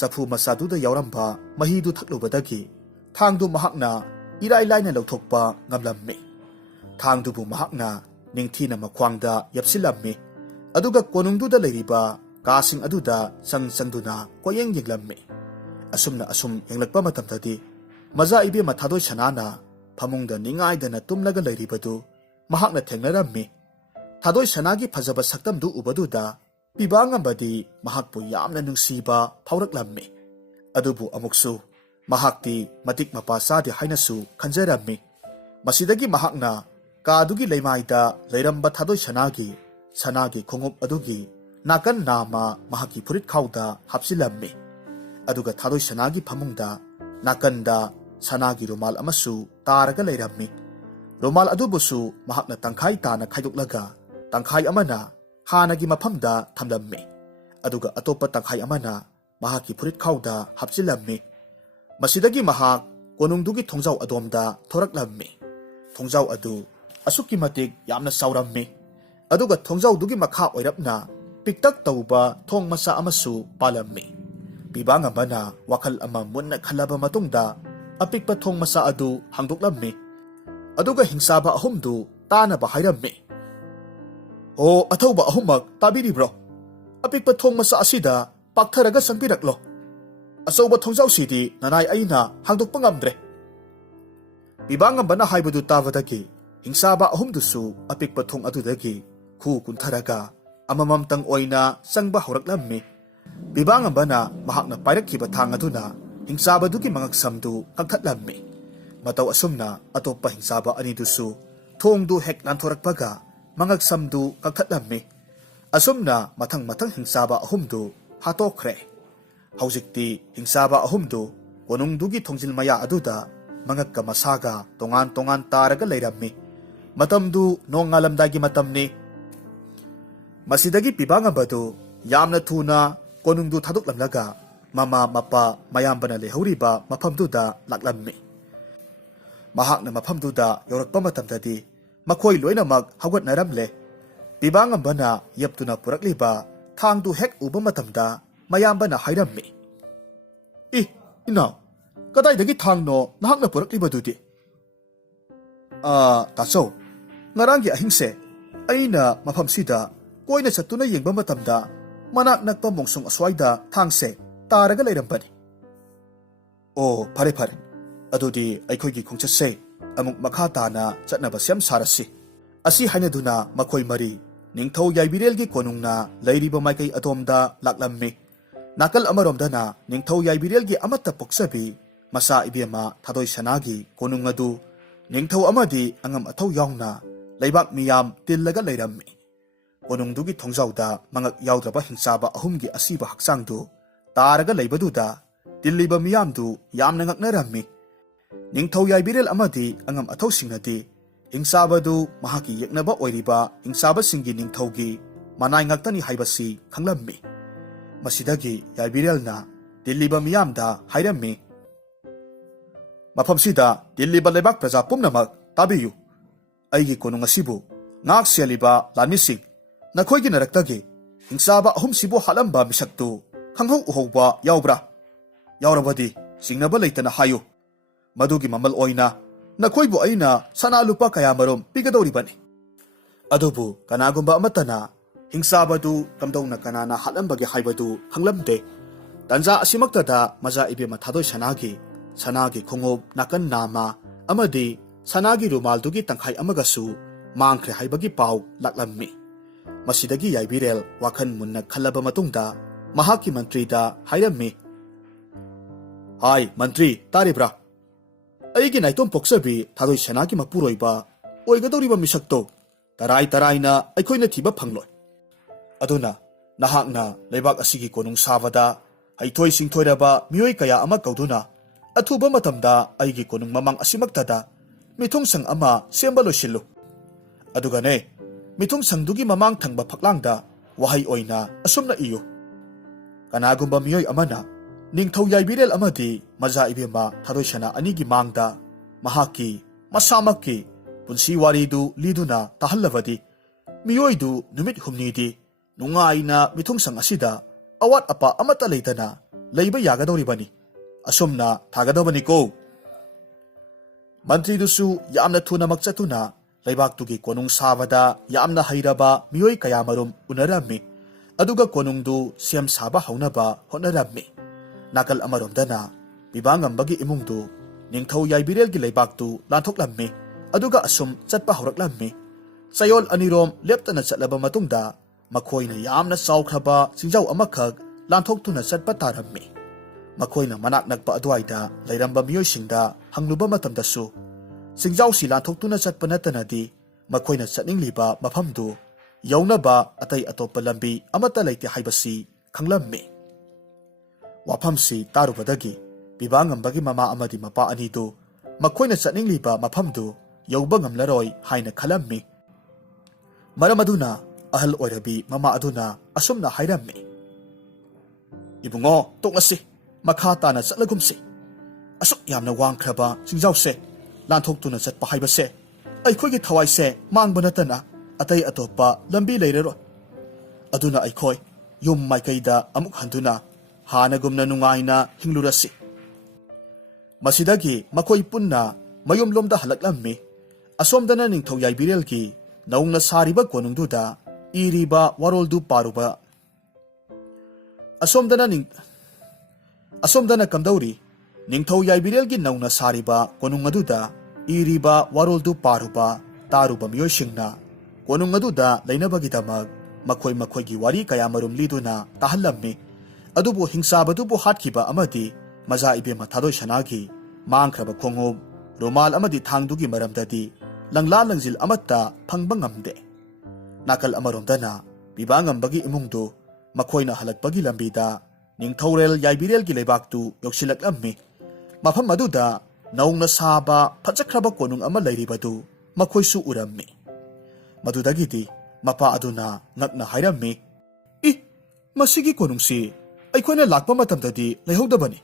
saphu masaduda yauramba mahidu thaklubadagi thangdu mahakna irai laina lauthokpa ngamlammi thangdubu mahakna ningthina makhwangda yapsilammi aduga konungduda leiriba kasing aduda sangduna koyeng yenglammi asumna asum yenglakpa matamdadi maza ibe mathadoi sanana phamungda ningaidana tumlaga leiribadu mahakna thengnarammi thadoi sanagi phajaba saktamdu ubaduda pibangambadi mahakpu yamna nungsiba phauraklammi adubu amuksu mahakti matik mapasadi hainasu khanjarammi masidagi mahakna kadugi leimaida leiramba thadoi sanagi khongup adugi nakan nama mahaki furit khauda hapsilammi aduga thadoi sanagi phamungda nakanda sanagi rumal amasu taraga leirammi rumal adubusu mahakna tangkhai tana khaiduklaga tangkhai amana hanagi maphamda thamlammi aduga atopa tangkhai amana mahaki furit khauda hapsilammi masidagi mahak konungdugi thongjau adomda thoraklammi thongjau adu asukki matik yamna saurammi aduga thongjau dugi makha oirapna piktak tauba thong masa amasu palammi pibangambana wakal ama munna khalaba matungda apikpa thong masa adu hangdoklammi aduga hingsaba ahumdu tanaba hairammi o athauba ahumak tabiribro apikpa thong masa asida paktharaga sangpiraklo asauba thongjau sidi nanai aina hangdokpa ngamdre pibangambana haibadu tabadagi hingsaba ahumdusu apikpa thong adudagi khu kuntharaga amamamtang oina sangba horaklammi pibangambana mahakna pairakhiba thang aduna hingsabadugi mangaksamdu kangthatlammi matau asumna atopa hingsaba anidusu thongdu hek nanthorakpaga mangaksamdu kangthatlammi asumna mathang hingsaba ahumdu hatokre haujikti hingsaba ahumdu konungdugi thongjil maya aduda mangakka masaga tongan taraga leirammi matamdu nongalamdagi matamni masidagi pibangambadu yamna thuna konungdu thaduklamlaga mama mapa mayambana lehuriba mafamduda laklammi ꯃꯍꯥꯛꯅ ꯃꯐꯝꯗꯨꯗ ꯌꯧꯔꯛꯄ ꯃꯇꯝꯗꯗꯤ ꯃꯈꯣꯏ ꯂꯣꯏꯅꯃꯛ ꯍꯧꯒꯠꯅꯔꯝꯂꯦ꯫ ꯄꯤꯕꯥ ꯉꯝꯕꯅ ꯌꯦꯞꯇꯨꯅ ꯄꯨꯔꯛꯂꯤꯕ ꯊꯥꯡꯗꯨ ꯍꯦꯛ ꯎꯕ ꯃꯇꯝꯗ ꯃꯌꯥꯝꯕꯅ ꯍꯥꯏꯔꯝꯃꯤ, ꯏꯅꯥꯎ, ꯀꯗꯥꯏꯗꯒꯤ ꯊꯥꯡꯅꯣ ꯅꯍꯥꯛꯅ ꯄꯨꯔꯛꯂꯤꯕꯗꯨꯗꯤ? ꯇꯥꯆꯧ, ꯉꯔꯥꯡꯒꯤ ꯑꯍꯤꯡꯁꯦ ꯑꯩꯅ ꯃꯐꯝꯁꯤꯗ ꯀꯣꯏꯅ ꯆꯠꯇꯨꯅ ꯌꯦꯡꯕ ꯃꯇꯝꯗ ꯃꯅꯥꯛ ꯅꯛꯄ ꯃꯣꯡꯁꯣꯡ ꯑꯁ꯭ꯋꯥꯏꯗ ꯊꯥꯡꯁꯦ ꯇꯥꯔꯒ ꯂꯩꯔꯝꯕꯅꯤ꯫ ꯑꯣ, ꯐꯔꯦ ꯐꯔꯦ, ꯑꯗꯨꯗꯤ ꯑꯩꯈꯣꯏꯒꯤ ꯈꯣꯡꯆꯠꯁꯦ ꯑꯃꯨꯛ ꯃꯈꯥ ꯇꯥꯅ ꯆꯠꯅꯕ ꯁꯦꯝ ꯁꯥꯔꯁꯤ꯫ ꯑꯁꯤ ꯍꯥꯏꯅꯗꯨꯅ ꯃꯈꯣꯏ ꯃꯔꯤ ꯅꯤꯡꯊꯧ ꯌꯥꯏꯕꯤꯔꯦꯜꯒꯤ ꯀꯣꯅꯨꯡꯅ ꯂꯩꯔꯤꯕ ꯃꯥꯏꯀꯩ ꯑꯗꯣꯝꯗ ꯂꯥꯛꯂꯝꯃꯤ꯫ ꯅꯥꯀꯜ ꯑꯃꯔꯣꯝꯗꯅ ꯅꯤꯡꯊꯧ ꯌꯥꯏꯕꯤꯔꯦꯜꯒꯤ ꯑꯃꯠꯇ ꯄꯣꯛꯆꯕꯤ ꯃꯆꯥ ꯏꯕꯦꯝꯃ ꯊꯥꯗꯣꯏ ꯁꯅꯥꯒꯤ ꯀꯣꯅꯨꯡ ꯑꯗꯨ ꯅꯤꯡꯊꯧ ꯑꯃꯗꯤ ꯑꯉꯝ ꯑꯊꯧ ꯌꯥꯎꯅ ꯂꯩꯕꯥꯛ ꯃꯤꯌꯥꯝ ꯇꯤꯜꯂꯒ ꯂꯩꯔꯝꯃꯤ꯫ ꯀꯣꯅꯨꯡꯗꯨꯒꯤ ꯊꯣꯡꯖꯥꯎꯗ ꯃꯉꯛ ꯌꯥꯎꯗ꯭ꯔꯕ ꯍꯤꯡꯆꯥꯕ ꯑꯍꯨꯝꯒꯤ ꯑꯁꯤꯕ ꯍꯛꯆꯥꯡꯗꯨ ꯇꯥꯔꯒ ꯂꯩꯕꯗꯨꯗ ꯇꯤꯜꯂꯤꯕ ꯃꯤꯌꯥꯝꯗꯨ ꯌꯥꯝꯅ ꯉꯛꯅꯔꯝꯃꯤ꯫ ꯅꯤꯡꯊꯧ ꯌꯥꯏꯕꯤꯔꯦꯜ ꯑꯃꯗꯤ ꯑꯉꯝ ꯑꯊꯧꯁꯤꯡꯅꯗꯤ ꯍꯤꯡꯆꯥꯕꯗꯨ ꯃꯍꯥꯛꯀꯤ ꯌꯦꯛꯅꯕ ꯑꯣꯏꯔꯤꯕ ꯍꯤꯡꯆꯥꯕꯁꯤꯡꯒꯤ ꯅꯤꯡꯊꯧꯒꯤ ꯃꯅꯥꯏ ꯉꯥꯛꯇꯅꯤ ꯍꯥꯏꯕꯁꯤ ꯈꯪꯂꯝꯃꯤ꯫ ꯃꯁꯤꯗꯒꯤ ꯌꯥꯏꯕꯤꯔꯦꯜꯅ ꯇꯤꯜꯂꯤꯕ ꯃꯤꯌꯥꯝꯗ ꯍꯥꯏꯔꯝꯃꯤ, ꯃꯐꯝꯁꯤꯗ ꯇꯤꯜꯂꯤꯕ ꯂꯩꯕꯥꯛ ꯄ꯭ꯔꯖꯥ ꯄꯨꯝꯅꯃꯛ ꯇꯥꯕꯤꯌꯨ꯫ ꯑꯩꯒꯤ ꯀꯣꯅꯨꯡ ꯑꯁꯤꯕꯨ ꯉꯥꯛ ꯁꯦꯜꯂꯤꯕ ꯂꯥꯟꯃꯤꯁꯤꯡ, ꯅꯈꯣꯏꯒꯤ ꯅꯔꯛꯇꯒꯤ ꯍꯤꯡꯆꯥꯕ ꯑꯍꯨꯝꯁꯤꯕꯨ ꯍꯥꯠꯂꯝꯕ ꯃꯤꯁꯛꯇꯨ ꯈꯪꯍꯧ ꯎꯍꯧꯕ ꯌꯥꯎꯕ꯭ꯔꯥ? ꯌꯥꯎꯔꯕꯗꯤ ꯆꯤꯡꯅꯕ ꯂꯩꯇꯅ ꯍꯥꯏꯌꯨ꯫ ꯃꯗꯨꯒꯤ ꯃꯃꯜ ꯑꯣꯏꯅ ꯅꯈꯣꯏꯕꯨ ꯑꯩꯅ ꯁꯅꯥ ꯂꯨꯄꯥ ꯀꯌꯥꯃꯔꯣꯝ ꯄꯤꯒꯗꯧꯔꯤꯕꯅꯤ꯫ ꯑꯗꯨꯕꯨ ꯀꯅꯥꯒꯨꯝꯕ ꯑꯃꯠꯇꯅ ꯍꯤꯡꯆꯥꯕꯗꯨ ꯀꯝꯗꯧꯅ ꯀꯅꯥꯅ ꯍꯥꯠꯂꯝꯕꯒꯦ ꯍꯥꯏꯕꯗꯨ ꯈꯪꯂꯝꯗꯦ꯫ ꯇꯟꯖꯥ ꯑꯁꯤꯃꯛꯇꯗ ꯃꯆꯥ ꯏꯕꯦꯝꯃ ꯊꯥꯗꯣꯏ ꯁꯅꯥꯒꯤ ꯁꯅꯥꯒꯤ ꯈꯣꯡꯎꯞ, ꯅꯥꯀꯟ ꯅꯥꯝꯃ ꯑꯃꯗꯤ ꯁꯅꯥꯒꯤ ꯔꯨꯃꯥꯜꯗꯨꯒꯤ ꯇꯪꯈꯥꯏ ꯑꯃꯒꯁꯨ ꯃꯥꯡꯈ꯭ꯔꯦ ꯍꯥꯏꯕꯒꯤ ꯄꯥꯎ ꯂꯥꯛꯂꯝꯃꯤ꯫ ꯃꯁꯤꯗꯒꯤ ꯌꯥꯏꯕꯤꯔꯦꯜ ꯋꯥꯈꯜ ꯃꯨꯟꯅ ꯈꯜꯂꯕ ꯃꯇꯨꯡꯗ ꯃꯍꯥꯛꯀꯤ ꯃꯟꯇ꯭ꯔꯤꯗ ꯍꯥꯏꯔꯝꯃꯤ, ꯍꯥꯏ ꯃꯟꯇ꯭ꯔꯤ, ꯇꯥꯔꯤꯕ꯭ꯔꯥ? ꯑꯩꯒꯤ ꯅꯥꯏꯇꯣꯝ ꯄꯣꯛꯆꯕꯤ ꯊꯥꯗꯣꯏ ꯁꯅꯥꯒꯤ ꯃꯄꯨꯔꯣꯏꯕ ꯑꯣꯏꯒꯗꯧꯔꯤꯕ ꯃꯤꯁꯛꯇꯣ ꯇꯔꯥꯏ ꯇꯔꯥꯏꯅ ꯑꯩꯈꯣꯏꯅ ꯊꯤꯕ ꯐꯪꯂꯣꯏ꯫ ꯑꯗꯨꯅ ꯅꯍꯥꯛꯅ ꯂꯩꯕꯥꯛ ꯑꯁꯤꯒꯤ ꯀꯣꯅꯨꯡ ꯁꯥꯕꯗ ꯍꯩꯊꯣꯏ ꯁꯤꯡꯊꯣꯏꯔꯕ ꯃꯤꯑꯣꯏ ꯀꯌꯥ ꯑꯃ ꯀꯧꯗꯨꯅ ꯑꯊꯨꯕ ꯃꯇꯝꯗ ꯑꯩꯒꯤ ꯀꯣꯅꯨꯡ ꯃꯃꯥꯡ ꯑꯁꯤꯃꯛꯇꯗ ꯃꯤꯊꯨꯡꯁꯪ ꯑꯃ ꯁꯦꯝꯕ ꯂꯣꯏꯁꯤꯜꯂꯨ꯫ ꯑꯗꯨꯒꯅꯦ, ꯃꯤꯊꯨꯡꯁꯪꯗꯨꯒꯤ ꯃꯃꯥꯡ ꯊꯪꯕ ꯐꯛꯂꯥꯡꯗ ꯋꯥꯍꯩ ꯑꯣꯏꯅ ꯑꯁꯨꯝꯅ ꯏꯌꯨ, ꯀꯅꯥꯒꯨꯝꯕ ꯃꯤꯑꯣꯏ ꯑꯃꯅ ꯅꯤꯡꯊꯧ ꯌꯥꯏꯕꯤꯔꯦꯜ ꯑꯃꯗꯤ ꯃꯆꯥ ꯏꯕꯦꯝꯃ ꯊꯥꯗꯣꯏ ꯁꯅꯥ ꯑꯅꯤꯒꯤ ꯃꯥꯡꯗ ꯃꯍꯥꯛꯀꯤ ꯃꯁꯥꯃꯛꯀꯤ ꯄꯨꯟꯁꯤ ꯋꯥꯔꯤꯗꯨ ꯂꯤꯗꯨꯅ ꯇꯥꯍꯜꯂꯕꯗꯤ ꯃꯤꯑꯣꯏꯗꯨ ꯅꯨꯃꯤꯠ ꯍꯨꯝꯅꯤꯗꯤ ꯅꯨꯡꯉꯥꯏꯅ ꯃꯤꯊꯨꯡꯁꯪ ꯑꯁꯤꯗ ꯑꯋꯥꯠ ꯑꯄꯥ ꯑꯃꯠꯇ ꯂꯩꯇꯅ ꯂꯩꯕ ꯌꯥꯒꯗꯧꯔꯤꯕꯅꯤ꯫ ꯑꯁꯨꯝꯅ ꯊꯥꯒꯗꯕꯅꯤꯀꯣ꯫ ꯃꯟꯇ꯭ꯔꯤꯗꯨꯁꯨ ꯌꯥꯝꯅ ꯊꯨꯅꯃꯛ ꯆꯠꯇꯨꯅ ꯂꯩꯕꯥꯛꯇꯨꯒꯤ ꯀꯣꯅꯨꯡ ꯁꯥꯕꯗ ꯌꯥꯝꯅ ꯍꯩꯔꯕ ꯃꯤꯑꯣꯏ ꯀꯌꯥꯃꯔꯨꯝ ꯎꯅꯔꯝꯃꯤ꯫ ꯑꯗꯨꯒ ꯀꯣꯅꯨꯡꯗꯨ ꯁꯦꯝ ꯁꯥꯕ ꯍꯧꯅꯕ ꯍꯣꯠꯅꯔꯝꯃꯤ꯫ ꯅꯥꯀꯜ ꯑꯃꯔꯣꯝꯗꯅ ꯄꯤꯕꯥꯉꯝꯕꯒꯤ ꯏꯃꯨꯡꯗꯨ ꯅꯤꯡꯊꯧ ꯌꯥꯏꯕꯤꯔꯦꯜꯒꯤ ꯂꯩꯕꯥꯛꯇꯨ ꯂꯥꯟꯊꯣꯛꯂꯝꯃꯤ꯫ ꯑꯗꯨꯒ ꯑꯁꯨꯝ ꯆꯠꯄ ꯍꯧꯔꯛꯂꯝꯃꯤ꯫ ꯆꯌꯣꯜ ꯑꯅꯤꯔꯣꯝ ꯂꯦꯞꯇꯅ ꯆꯠꯂꯕ ꯃꯇꯨꯡꯗ ꯃꯈꯣꯏꯅ ꯌꯥꯝꯅ ꯆꯥꯎꯈ꯭ꯔꯕ ꯆꯤꯡꯖꯥꯎ ꯑꯃꯈꯛ ꯂꯥꯟꯊꯣꯛꯇꯨꯅ ꯆꯠꯄ ꯇꯥꯔꯝꯃꯤ꯫ ꯃꯈꯣꯏꯅ ꯃꯅꯥꯛ ꯅꯛꯄ ꯑꯗꯨꯋꯥꯏꯗ ꯂꯩꯔꯝꯕ ꯃꯤꯑꯣꯏꯁꯤꯡꯗ ꯍꯪꯂꯨꯕ ꯃꯇꯝꯗꯁꯨ ꯆꯤꯡꯖꯥꯎꯁꯤ ꯂꯥꯟꯊꯣꯛꯇꯨꯅ ꯆꯠꯄ ꯅꯠꯇꯅꯗꯤ ꯃꯈꯣꯏꯅ ꯆꯠꯅꯤꯡꯂꯤꯕ ꯃꯐꯝꯗꯨ ꯌꯧꯅꯕ ꯑꯇꯩ ꯑꯇꯣꯞꯄ ꯂꯝꯕꯤ ꯑꯃꯠꯇ ꯂꯩꯇꯦ ꯍꯥꯏꯕꯁꯤ ꯈꯪꯂꯝꯃꯤ꯫ ꯋꯥꯐꯝꯁꯤ ꯇꯥꯔꯨꯕꯗꯒꯤ ꯄꯤꯕꯥꯉꯝꯕꯒꯤ ꯃꯃꯥ ꯑꯃꯗꯤ ꯃꯄꯥ ꯑꯅꯤꯗꯨ ꯃꯈꯣꯏꯅ ꯆꯠꯅꯤꯡꯂꯤꯕ ꯃꯐꯝꯗꯨ ꯌꯧꯕ ꯉꯝꯂꯔꯣꯏ ꯍꯥꯏꯅ ꯈꯜꯂꯝꯃꯤ꯫ ꯃꯔꯝ ꯑꯗꯨꯅ ꯑꯍꯜ ꯑꯣꯏꯔꯕꯤ ꯃꯃꯥ ꯑꯗꯨꯅ ꯑꯁꯨꯝꯅ ꯍꯥꯏꯔꯝꯃꯤ, ꯏꯕꯨꯡꯉꯣ, ꯇꯣꯛꯂꯁꯤ, ꯃꯈꯥ ꯇꯥꯅ ꯆꯠꯂꯒꯨꯝꯁꯤ꯫ ꯑꯁꯨꯛ ꯌꯥꯝꯅ ꯋꯥꯡꯈ꯭ꯔꯕ ꯆꯤꯡꯖꯥꯎꯁꯦ ꯂꯥꯟꯊꯣꯛꯇꯨꯅ ꯆꯠꯄ ꯍꯥꯏꯕꯁꯦ ꯑꯩꯈꯣꯏꯒꯤ ꯊꯋꯥꯏꯁꯦ ꯃꯥꯡꯕ ꯅꯠꯇꯅ ꯑꯇꯩ ꯑꯇꯣꯞꯄ ꯂꯝꯕꯤ ꯂꯩꯔꯔꯣꯏ꯫ ꯑꯗꯨꯅ ꯑꯩꯈꯣꯏ ꯌꯨꯝ ꯃꯥꯏꯀꯩꯗ ꯑꯃꯨꯛ ꯍꯟꯗꯨꯅ ꯍꯥꯟꯅꯒꯨꯝꯅ ꯅꯨꯡꯉꯥꯏꯅ ꯍꯤꯡꯂꯨꯔꯁꯤ꯫ ꯃꯁꯤꯗꯒꯤ ꯃꯈꯣꯏ ꯄꯨꯟꯅ ꯃꯌꯨꯝꯂꯣꯝꯗ ꯍꯜꯂꯛꯂꯝꯃꯤ꯫ ꯑꯁꯣꯝꯗꯅ ꯅꯤꯡꯊꯧ ꯌꯥꯏꯕꯤꯔꯦꯜꯒꯤ ꯅꯧꯅ ꯁꯥꯔꯤꯕ ꯀꯣꯅꯨꯡꯗꯨꯗ ꯏꯔꯤꯕ ꯋꯥꯔꯣꯜꯗꯨ ꯄꯥꯔꯨꯕ ꯑꯁꯣꯝꯗꯅ ꯀꯝꯗꯧꯔꯤ? ꯅꯤꯡꯊꯧ ꯌꯥꯏꯕꯤꯔꯦꯜꯒꯤ ꯅꯧꯅ ꯁꯥꯔꯤꯕ ꯀꯣꯅꯨꯡ ꯑꯗꯨꯗ ꯏꯔꯤꯕ ꯋꯥꯔꯣꯜꯗꯨ ꯄꯥꯔꯨꯕ ꯇꯥꯔꯨꯕ ꯃꯤꯑꯣꯏꯁꯤꯡꯅ ꯀꯣꯅꯨꯡ ꯑꯗꯨꯗ ꯂꯩꯅꯕꯒꯤꯗꯃꯛ ꯃꯈꯣꯏ ꯃꯈꯣꯏꯒꯤ ꯋꯥꯔꯤ ꯀꯌꯥꯃꯔꯨꯝ ꯂꯤꯗꯨꯅ ꯇꯥꯍꯜꯂꯝꯃꯤ꯫ ꯑꯗꯨꯕꯨ ꯍꯤꯡꯆꯥꯕꯗꯨꯕꯨ ꯍꯥꯠꯈꯤꯕ ꯑꯃꯗꯤ ꯃꯆꯥ ꯏꯕꯦꯝꯃ ꯊꯥꯗꯣꯏ ꯁꯅꯥꯒꯤ ꯃꯥꯡꯈ꯭ꯔꯕ ꯈꯣꯡꯎꯞ, ꯔꯨꯃꯥꯜ ꯑꯃꯗꯤ ꯊꯥꯡꯗꯨꯒꯤ ꯃꯔꯝꯗꯗꯤ ꯂꯪꯂꯥ ꯂꯪꯖꯤꯜ ꯑꯃꯠꯇ ꯐꯪꯕ ꯉꯝꯗꯦ꯫ ꯅꯥꯀꯜ ꯑꯃꯔꯣꯝꯗꯅ ꯄꯤꯕꯥꯉꯝꯕꯒꯤ ꯏꯃꯨꯡꯗꯨ ꯃꯈꯣꯏꯅ ꯍꯜꯂꯛꯄꯒꯤ ꯂꯝꯕꯤꯗ ꯅꯤꯡꯊꯧꯔꯦꯜ ꯌꯥꯏꯕꯤꯔꯦꯜꯒꯤ ꯂꯩꯕꯥꯛꯇꯨ ꯌꯧꯁꯤꯜꯂꯛꯂꯝꯃꯤ꯫ ꯃꯐꯝ ꯑꯗꯨꯗ ꯅꯧꯅ ꯁꯥꯕ ꯐꯖꯈ꯭ꯔꯕ ꯀꯣꯅꯨꯡ ꯑꯃ ꯂꯩꯔꯤꯕꯗꯨ ꯃꯈꯣꯏꯁꯨ ꯎꯔꯝꯃꯤ꯫ ꯃꯗꯨꯗꯒꯤꯗꯤ ꯃꯄꯥ ꯑꯗꯨꯅ ꯉꯛꯅ ꯍꯥꯏꯔꯝꯃꯤ, ꯃꯁꯤꯒꯤ ꯀꯣꯅꯨꯡꯁꯤ ꯑꯩꯈꯣꯏꯅ ꯂꯥꯛꯄ ꯃꯇꯝꯗꯗꯤ ꯂꯩꯍꯧꯗꯕꯅꯤ꯫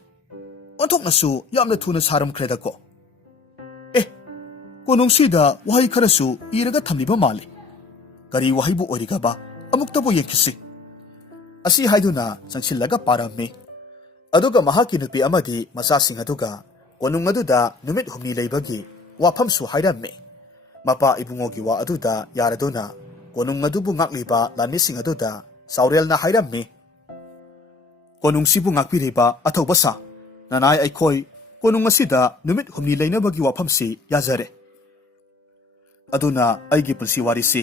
ꯑꯣꯟꯊꯣꯛꯅꯁꯨ ꯌꯥꯝꯅ ꯊꯨꯅ ꯁꯥꯔꯝꯈ꯭ꯔꯦꯗꯀꯣ꯫ ꯀꯣꯅꯨꯡꯁꯤꯗ ꯋꯥꯍꯩ ꯈꯔꯁꯨ ꯏꯔꯒ ꯊꯝꯂꯤꯕ ꯃꯥꯜꯂꯤ꯫ ꯀꯔꯤ ꯋꯥꯍꯩꯕꯨ ꯑꯣꯏꯔꯤꯒꯕ ꯑꯃꯨꯛꯇꯕꯨ ꯌꯦꯡꯈꯤꯁꯤ꯫ ꯑꯁꯤ ꯍꯥꯏꯗꯨꯅ ꯆꯪꯁꯤꯜꯂꯒ ꯄꯥꯔꯝꯃꯤ꯫ ꯑꯗꯨꯒ ꯃꯍꯥꯛꯀꯤ ꯅꯨꯄꯤ ꯑꯃꯗꯤ ꯃꯆꯥꯁꯤꯡ ꯑꯗꯨꯒ ꯀꯣꯅꯨꯡ ꯑꯗꯨꯗ ꯅꯨꯃꯤꯠ ꯍꯨꯝꯅꯤ ꯂꯩꯕꯒꯤ ꯋꯥꯐꯝꯁꯨ ꯍꯥꯏꯔꯝꯃꯤ꯫ ꯃꯄꯥ ꯏꯕꯨꯡꯉꯣꯒꯤ ꯋꯥ ꯑꯗꯨꯗ ꯌꯥꯔꯗꯨꯅ ꯀꯣꯅꯨꯡ ꯑꯗꯨꯕꯨ ꯉꯥꯛꯂꯤꯕ ꯂꯥꯟꯃꯤꯁꯤꯡ ꯑꯗꯨꯗ ꯆꯥꯎꯔꯦꯜꯅ ꯍꯥꯏꯔꯝꯃꯤ, ꯀꯣꯅꯨꯡꯁꯤꯕꯨ ꯉꯥꯛꯄꯤꯔꯤꯕ ꯑꯊꯧꯕ ꯁꯥ, ꯅꯅꯥꯏ ꯑꯩꯈꯣꯏ ꯀꯣꯅꯨꯡ ꯑꯁꯤꯗ ꯅꯨꯃꯤꯠ ꯍꯨꯝꯅꯤ ꯂꯩꯅꯕꯒꯤ ꯋꯥꯐꯝꯁꯤ ꯌꯥꯖꯔꯦ꯫ ꯑꯗꯨꯅ ꯑꯩꯒꯤ ꯄꯨꯟꯁꯤ ꯋꯥꯔꯤꯁꯤ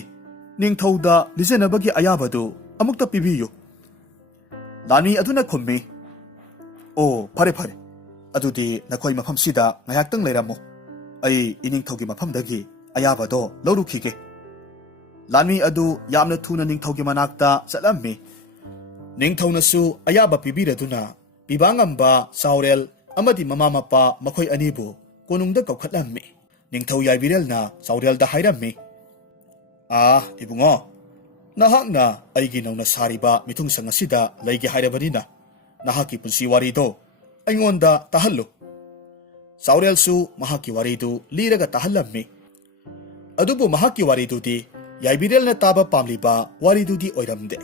ꯅꯤꯡꯊꯧꯗ ꯂꯤꯖꯅꯕꯒꯤ ꯑꯌꯥꯕꯗꯨ ꯑꯃꯨꯛꯇ ꯄꯤꯕꯤꯌꯨ꯫ ꯂꯥꯟꯃꯤ ꯑꯗꯨꯅ ꯈꯨꯝꯃꯤ, ꯑꯣ ꯐꯔꯦ ꯐꯔꯦ, ꯑꯗꯨꯗꯤ ꯅꯈꯣꯏ ꯃꯐꯝꯁꯤꯗ ꯉꯥꯏꯍꯥꯛꯇꯪ ꯂꯩꯔꯝꯃꯨ, ꯑꯩ ꯏꯅꯤꯡꯊꯧꯒꯤ ꯃꯐꯝꯗꯒꯤ ꯑꯌꯥꯕꯗꯣ ꯂꯧꯔꯨꯈꯤꯒꯦ꯫ ꯂꯥꯟꯃꯤ ꯑꯗꯨ ꯌꯥꯝꯅ ꯊꯨꯅ ꯅꯤꯡꯊꯧꯒꯤ ꯃꯅꯥꯛꯇ ꯆꯠꯂꯝꯃꯤ꯫ ꯅꯤꯡꯊꯧꯅꯁꯨ ꯑꯌꯥꯕ ꯄꯤꯕꯤꯔꯗꯨꯅ ꯄꯤꯕꯥꯉꯝꯕ ꯆꯥꯎꯔꯦꯜ ꯑꯃꯗꯤ ꯃꯃꯥ ꯃꯄꯥ ꯃꯈꯣꯏ ꯑꯅꯤꯕꯨ ꯀꯣꯅꯨꯡꯗ ꯀꯧꯈꯠꯂꯝꯃꯤ꯫ ꯅꯤꯡꯊꯧ ꯌꯥꯏꯕꯤꯔꯦꯜꯅ ꯆꯥꯎꯔꯦꯜꯗ ꯍꯥꯏꯔꯝꯃꯤ, ꯏꯕꯨꯡꯉꯣ, ꯅꯍꯥꯛꯅ ꯑꯩꯒꯤ ꯅꯧꯅ ꯁꯥꯔꯤꯕ ꯃꯤꯊꯨꯡꯁꯪ ꯑꯁꯤꯗ ꯂꯩꯒꯦ ꯍꯥꯏꯔꯕꯅꯤꯅ ꯅꯍꯥꯛꯀꯤ ꯄꯨꯟꯁꯤ ꯋꯥꯔꯤꯗꯣ ꯑꯩꯉꯣꯟꯗ ꯇꯥꯍꯜꯂꯨ꯫ ꯆꯥꯎꯔꯦꯜꯁꯨ ꯃꯍꯥꯛꯀꯤ ꯋꯥꯔꯤꯗꯨ ꯂꯤꯔꯒ ꯇꯥꯍꯜꯂꯝꯃꯤ꯫ ꯑꯗꯨꯕꯨ ꯃꯍꯥꯛꯀꯤ ꯋꯥꯔꯤꯗꯨꯗꯤ ꯌꯥꯏꯕꯤꯔꯦꯜꯅ ꯇꯥꯕ ꯄꯥꯝꯂꯤꯕ ꯋꯥꯔꯤꯗꯨꯗꯤ ꯑꯣꯏꯔꯝꯗꯦ꯫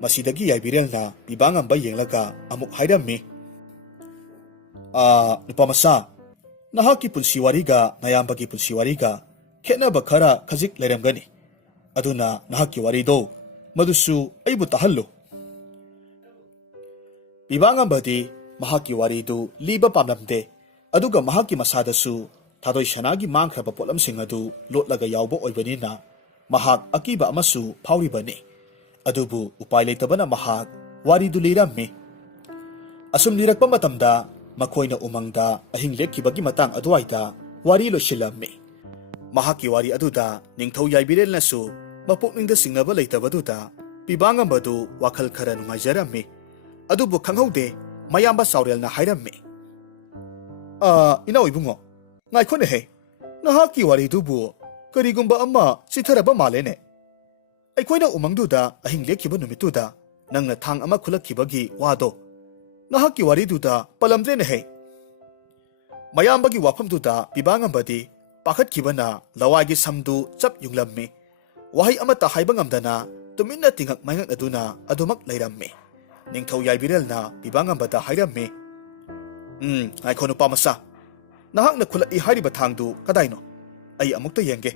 ꯃꯁꯤꯗꯒꯤ ꯌꯥꯏꯕꯤꯔꯦꯜꯅ ꯄꯤꯕꯥꯉꯝꯕ ꯌꯦꯡꯂꯒ ꯑꯃꯨꯛ ꯍꯥꯏꯔꯝꯃꯤ, ꯅꯨꯄꯥꯃꯆꯥ, ꯅꯍꯥꯛꯀꯤ ꯄꯨꯟꯁꯤ ꯋꯥꯔꯤꯒ ꯅꯌꯥꯝꯕꯒꯤ ꯄꯨꯟꯁꯤ ꯋꯥꯔꯤꯒ ꯈꯦꯠꯅꯕ ꯈꯔ ꯈꯖꯤꯛ ꯂꯩꯔꯝꯒꯅꯤ꯫ ꯑꯗꯨꯅ ꯅꯍꯥꯛꯀꯤ ꯋꯥꯔꯤꯗꯣ ꯃꯗꯨꯁꯨ ꯑꯩꯕꯨ ꯇꯥꯍꯜꯂꯨ꯫ ꯄꯤꯕꯥꯉꯝꯕꯗꯤ ꯃꯍꯥꯛꯀꯤ ꯋꯥꯔꯤꯗꯨ ꯂꯤꯕ ꯄꯥꯝꯂꯝꯗꯦ, ꯑꯗꯨꯒ ꯃꯍꯥꯛꯀꯤ ꯃꯁꯥꯗꯁꯨ ꯊꯥꯗꯣꯏ ꯁꯅꯥꯒꯤ ꯃꯥꯡꯈ꯭ꯔꯕ ꯄꯣꯠꯂꯝꯁꯤꯡ ꯑꯗꯨ ꯂꯣꯠꯂꯒ ꯌꯥꯎꯕ ꯑꯣꯏꯕꯅꯤꯅ ꯃꯍꯥꯛ ꯑꯀꯤꯕ ꯑꯃꯁꯨ ꯐꯥꯎꯔꯤꯕꯅꯤ꯫ ꯑꯗꯨꯕꯨ ꯎꯄꯥꯏ ꯂꯩꯇꯕꯅ ꯃꯍꯥꯛ ꯋꯥꯔꯤꯗꯨ ꯂꯤꯔꯝꯃꯤ꯫ ꯑꯁꯨꯝ ꯂꯤꯔꯛꯄ ꯃꯇꯝꯗ ꯃꯈꯣꯏꯅ ꯎꯃꯪꯗ ꯑꯍꯤꯡ ꯂꯦꯛꯈꯤꯕꯒꯤ ꯃꯇꯥꯡ ꯑꯗꯨꯋꯥꯏꯗ ꯋꯥꯔꯤ ꯂꯣꯏꯁꯤꯜꯂꯝꯃꯤ꯫ ꯃꯍꯥꯛꯀꯤ ꯋꯥꯔꯤ ꯑꯗꯨꯗ ꯅꯤꯡꯊꯧ ꯌꯥꯏꯕꯤꯔꯦꯜꯅꯁꯨ ꯃꯄꯨꯛꯅꯤꯡꯗ ꯆꯤꯡꯅꯕ ꯂꯩꯇꯕꯗꯨꯗ ꯄꯤꯕꯥꯉꯝꯕꯗꯨ ꯋꯥꯈꯜ ꯈꯔ ꯅꯨꯡꯉꯥꯏꯖꯔꯝꯃꯤ꯫ ꯑꯗꯨꯕꯨ ꯈꯪꯍꯧꯗꯦ ꯃꯌꯥꯝꯕ ꯆꯥꯎꯔꯦꯜꯅ ꯍꯥꯏꯔꯝꯃꯤ, ꯏꯅꯥꯎ ꯏꯕꯨꯡꯉꯣ, ꯉꯥꯏꯈꯣꯅꯦꯍꯦ, ꯅꯍꯥꯛꯀꯤ ꯋꯥꯔꯤꯗꯨꯕꯨ ꯀꯔꯤꯒꯨꯝꯕ ꯑꯃ ꯆꯤꯊꯔꯕ ꯃꯥꯜꯂꯦꯅꯦ꯫ ꯑꯩꯈꯣꯏꯅ ꯎꯃꯪꯗꯨꯗ ꯑꯍꯤꯡ ꯂꯦꯛꯈꯤꯕ ꯅꯨꯃꯤꯠꯇꯨꯗ ꯅꯪꯅ ꯊꯥꯡ ꯑꯃ ꯈꯨꯜꯂꯛꯈꯤꯕꯒꯤ ꯋꯥꯗꯣ ꯅꯍꯥꯛꯀꯤ ꯋꯥꯔꯤꯗꯨꯗ ꯄꯜꯂꯝꯗ꯭ꯔꯦꯅꯦꯍꯦ꯫ ꯃꯌꯥꯝꯕꯒꯤ ꯋꯥꯐꯝꯗꯨꯗ ꯄꯤꯕꯥꯉꯝꯕꯗꯤ ꯄꯥꯈꯠꯈꯤꯕꯅ ꯂꯋꯥꯏꯒꯤ ꯁꯝꯗꯨ ꯆꯞ ꯌꯨꯡꯂꯝꯃꯤ꯫ ꯋꯥꯍꯩ ꯑꯃꯠꯇ ꯍꯥꯏꯕ ꯉꯝꯗꯅ ꯇꯨꯃꯤꯟꯅ ꯇꯤꯡꯉꯛ ꯃꯥꯏꯉꯛꯅꯗꯨꯅ ꯑꯗꯨꯃꯛ ꯂꯩꯔꯝꯃꯤ꯫ ꯅꯤꯡꯊꯧ ꯌꯥꯏꯕꯤꯔꯦꯜꯅ ꯄꯤꯕꯥꯉꯝꯕꯗ ꯍꯥꯏꯔꯝꯃꯤ, ꯉꯥꯏꯈꯣ ꯅꯨꯄꯥ ꯃꯆꯥ, ꯅꯍꯥꯛꯅ ꯈꯨꯜꯂꯛꯏ ꯍꯥꯏꯔꯤꯕ ꯊꯥꯡꯗꯨ ꯀꯗꯥꯏꯅꯣ? ꯑꯩ ꯑꯃꯨꯛꯇ ꯌꯦꯡꯒꯦ꯫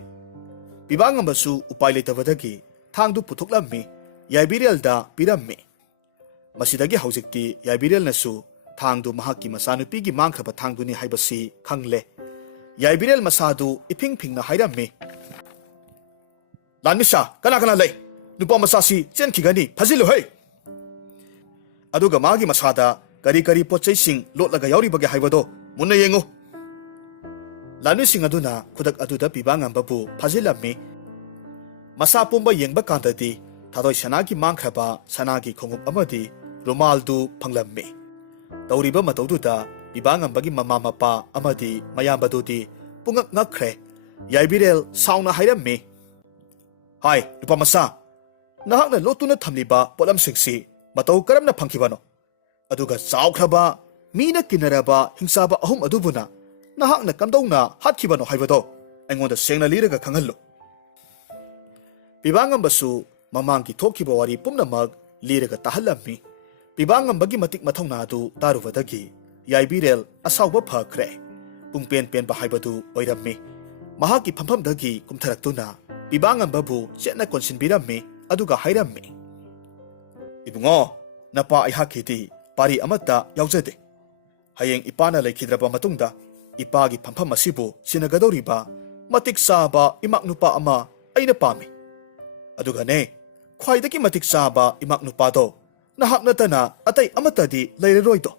ꯄꯤꯕꯥꯉꯝꯕꯁꯨ ꯎꯄꯥꯏ ꯂꯩꯇꯕꯗꯒꯤ ꯊꯥꯡꯗꯨ ꯄꯨꯊꯣꯛꯂꯝꯃꯤ, ꯌꯥꯏꯕꯤꯔꯦꯜꯗ ꯄꯤꯔꯝꯃꯤ꯫ ꯃꯁꯤꯗꯒꯤ ꯍꯧꯖꯤꯛꯇꯤ ꯌꯥꯏꯕꯤꯔꯦꯜꯅꯁꯨ ꯊꯥꯡꯗꯨ ꯃꯍꯥꯛꯀꯤ ꯃꯆꯥꯅꯨꯄꯤꯒꯤ ꯃꯥꯡꯈ꯭ꯔꯕ ꯊꯥꯡꯗꯨꯅꯤ ꯍꯥꯏꯕꯁꯤ ꯈꯪꯂꯦ꯫ ꯌꯥꯏꯕꯤꯔꯦꯜ ꯃꯁꯥꯗꯨ ꯏꯐꯤꯡ ꯐꯤꯡꯅ ꯍꯥꯏꯔꯝꯃꯤ, ꯂꯥꯟꯃꯤꯁꯥ, ꯀꯅꯥ ꯀꯅꯥ ꯂꯩ? ꯅꯨꯄꯥ ꯃꯆꯥꯁꯤ ꯆꯦꯟꯈꯤꯒꯅꯤ, ꯐꯥꯖꯤꯜꯂꯨꯍꯩ! ꯑꯗꯨꯒ ꯃꯥꯒꯤ ꯃꯁꯥꯗ ꯀꯔꯤ ꯀꯔꯤ ꯄꯣꯠꯆꯩꯁꯤꯡ ꯂꯣꯠꯂꯒ ꯌꯥꯎꯔꯤꯕꯒꯦ ꯍꯥꯏꯕꯗꯣ ꯃꯨꯟꯅ ꯌꯦꯡꯉꯨ꯫ ꯂꯥꯟꯃꯤꯁꯤꯡ ꯑꯗꯨꯅ ꯈꯨꯗꯛ ꯑꯗꯨꯗ ꯄꯤꯕꯥꯉꯝꯕꯕꯨ ꯐꯥꯖꯤꯜꯂꯝꯃꯤ꯫ ꯃꯁꯥ ꯄꯨꯝꯕ ꯌꯦꯡꯕ ꯀꯥꯟꯗꯗꯤ ꯊꯥꯗꯣꯏ ꯁꯅꯥꯒꯤ ꯃꯥꯡꯈ꯭ꯔꯕ ꯁꯅꯥꯒꯤ ꯈꯣꯡꯎꯞ ꯑꯃꯗꯤ ꯔꯨꯃꯥꯜꯗꯨ ꯐꯪꯂꯝꯃꯤ꯫ ꯇꯧꯔꯤꯕ ꯃꯇꯧꯗꯨꯗ ꯄꯤꯕꯥꯉꯝꯕꯒꯤ ꯃꯃꯥ ꯃꯄꯥ ꯑꯃꯗꯤ ꯃꯌꯥꯝꯕꯗꯨꯗꯤ ꯄꯨꯡꯉꯛ ꯉꯛꯈ꯭ꯔꯦ꯫ ꯌꯥꯏꯕꯤꯔꯦꯜ ꯁꯥꯎꯅ ꯍꯥꯏꯔꯝꯃꯤ, ꯍꯥꯏ ꯅꯨꯄꯥ ꯃꯆꯥ, ꯅꯍꯥꯛꯅ ꯂꯣꯠꯇꯨꯅ ꯊꯝꯂꯤꯕ ꯄꯣꯠꯂꯝꯁꯤꯡꯁꯤ ꯃꯇꯧ ꯀꯔꯝꯅ ꯐꯪꯈꯤꯕꯅꯣ? ꯑꯗꯨꯒ ꯆꯥꯎꯈ꯭ꯔꯕ ꯃꯤꯅ ꯀꯤꯟꯅꯔꯕ ꯍꯤꯡꯆꯥꯕ ꯑꯍꯨꯝ ꯑꯗꯨꯕꯨꯅ ꯅꯍꯥꯛꯅ ꯀꯝꯗꯧꯅ ꯍꯥꯠꯈꯤꯕꯅꯣ ꯍꯥꯏꯕꯗꯣ ꯑꯩꯉꯣꯟꯗ ꯁꯦꯡꯅ ꯂꯤꯔꯒ ꯈꯪꯍꯜꯂꯨ꯫ ꯄꯤꯕꯥꯉꯝꯕꯁꯨ ꯃꯃꯥꯡꯒꯤ ꯊꯣꯛꯈꯤꯕ ꯋꯥꯔꯤ ꯄꯨꯝꯅꯃꯛ ꯂꯤꯔꯒ ꯇꯥꯍꯜꯂꯝꯃꯤ꯫ ꯄꯤꯕꯥꯉꯝꯕꯒꯤ ꯃꯇꯤꯛ ꯃꯊꯧꯅꯥ ꯑꯗꯨ ꯇꯥꯔꯨꯕꯗꯒꯤ ꯌꯥꯏꯕꯤꯔꯦꯜ ꯑꯁꯥꯎꯕ ꯐꯈ꯭ꯔꯦ꯫ ꯄꯨꯡꯄꯦꯟ ꯄꯦꯟꯕ ꯍꯥꯏꯕꯗꯨ ꯑꯣꯏꯔꯝꯃꯤ꯫ ꯃꯍꯥꯛꯀꯤ ꯐꯝꯐꯝꯗꯒꯤ ꯀꯨꯝꯊꯔꯛꯇꯨꯅ ꯄꯤꯕꯥꯉꯝꯕꯕꯨ ꯆꯦꯠꯅ ꯀꯣꯟꯁꯤꯟꯕꯤꯔꯝꯃꯤ, ꯑꯗꯨꯒ ꯍꯥꯏꯔꯝꯃꯤ, ꯏꯕꯨꯡꯉꯣ, ꯅꯄꯥ ꯑꯩꯍꯥꯛꯀꯤꯗꯤ ꯄꯥꯔꯤ ꯑꯃꯠꯇ ꯌꯥꯎꯖꯗꯦ꯫ ꯍꯌꯦꯡ ꯏꯄꯥꯅ ꯂꯩꯈꯤꯗ꯭ꯔꯕ ꯃꯇꯨꯡꯗ ꯏꯄꯥꯒꯤ ꯐꯝꯐꯝ ꯑꯁꯤꯕꯨ ꯁꯤꯟꯅꯒꯗꯧꯔꯤꯕ ꯃꯇꯤꯛ ꯆꯥꯕ ꯏꯃꯥꯛ ꯅꯨꯄꯥ ꯑꯃ ꯑꯩꯅ ꯄꯥꯝꯃꯤ꯫ ꯑꯗꯨꯒꯅꯦ, ꯈ꯭ꯋꯥꯏꯗꯒꯤ ꯃꯇꯤꯛ ꯆꯥꯕ ꯏꯃꯥꯛ ꯅꯨꯄꯥꯗꯣ ꯅꯍꯥꯛ ꯅꯠꯇꯅ ꯑꯇꯩ ꯑꯃꯠꯇꯗꯤ ꯂꯩꯔꯔꯣꯏꯗꯣ꯫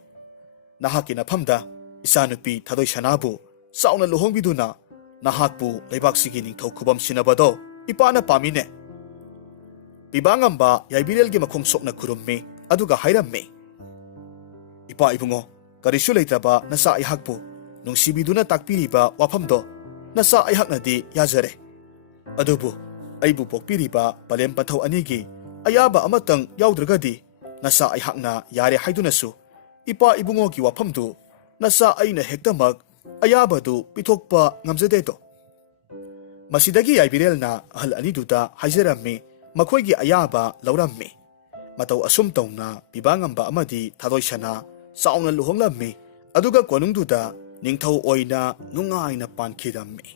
ꯅꯍꯥꯛꯀꯤ ꯅꯐꯝꯗ ꯏꯆꯥꯅꯨꯄꯤ ꯊꯥꯗꯣꯏ ꯁꯅꯥꯕꯨ ꯆꯥꯎꯅ ꯂꯨꯍꯣꯡꯕꯤꯗꯨꯅ ꯅꯍꯥꯛꯄꯨ ꯂꯩꯕꯥꯛꯁꯤꯒꯤ ꯅꯤꯡꯊꯧ ꯈꯨꯕꯝ ꯁꯤꯟꯅꯕꯗꯣ ꯏꯄꯥꯅ ꯄꯥꯝꯃꯤꯅꯦ꯫ ꯄꯤꯕꯥꯉꯝꯕ ꯌꯥꯏꯕꯤꯔꯦꯜꯒꯤ ꯃꯈꯣꯡ ꯁꯣꯛꯅ ꯈꯨꯔꯨꯝꯃꯤ, ꯑꯗꯨꯒ ꯍꯥꯏꯔꯝꯃꯤ, ꯏꯄꯥ ꯏꯕꯨꯡꯉꯣ, ꯀꯔꯤꯁꯨ ꯂꯩꯇ꯭ꯔꯕ ꯅꯆꯥ ꯑꯩꯍꯥꯛꯄꯨ ꯅꯨꯡꯁꯤꯕꯤꯗꯨꯅ ꯇꯥꯛꯄꯤꯔꯤꯕ ꯋꯥꯐꯝꯗꯣ ꯅꯆꯥ ꯑꯩꯍꯥꯛꯅꯗꯤ ꯌꯥꯖꯔꯦ꯫ ꯑꯗꯨꯕꯨ ꯑꯩꯕꯨ ꯄꯣꯛꯄꯤꯔꯤꯕ ꯄꯂꯦꯝ ꯄꯟꯊꯧ ꯑꯅꯤꯒꯤ ꯑꯌꯥꯕ ꯑꯃꯇꯪ ꯌꯥꯎꯗ꯭ꯔꯒꯗꯤ ꯅꯆꯥ ꯑꯩꯍꯥꯛꯅ ꯌꯥꯔꯦ ꯍꯥꯏꯗꯨꯅꯁꯨ ꯏꯄꯥ ꯏꯕꯨꯡꯉꯣꯒꯤ ꯋꯥꯐꯝꯗꯨ ꯅꯆꯥ ꯑꯩꯅ ꯍꯦꯛꯇꯃꯛ ꯑꯌꯥꯕꯗꯨ ꯄꯤꯊꯣꯛꯄ ꯉꯝꯖꯗꯦꯗꯣ꯫ ꯃꯁꯤꯗꯒꯤ ꯌꯥꯏꯕꯤꯔꯦꯜꯅ ꯑꯍꯜ ꯑꯅꯤꯗꯨꯗ ꯍꯥꯏꯖꯔꯝꯃꯤ ꯃꯈꯣꯏꯒꯤ ꯑꯌꯥꯕ ꯂꯧꯔꯝꯃꯤ꯫ ꯃꯇꯧ ꯑꯁꯨꯝ ꯇꯧꯅ ꯄꯤꯕꯥꯉꯝꯕ ꯑꯃꯗꯤ ꯊꯥꯗꯣꯏꯁꯅꯥ ꯆꯥꯎꯅ ꯂꯨꯍꯣꯡꯂꯝꯃꯤ꯫ ꯑꯗꯨꯒ ꯀꯣꯅꯨꯡꯗꯨꯗ ꯅꯤꯡꯊꯧ ꯑꯣꯏꯅ ꯅꯨꯡꯉꯥꯏꯅ ꯄꯥꯟꯈꯤꯔꯝꯃꯤ꯫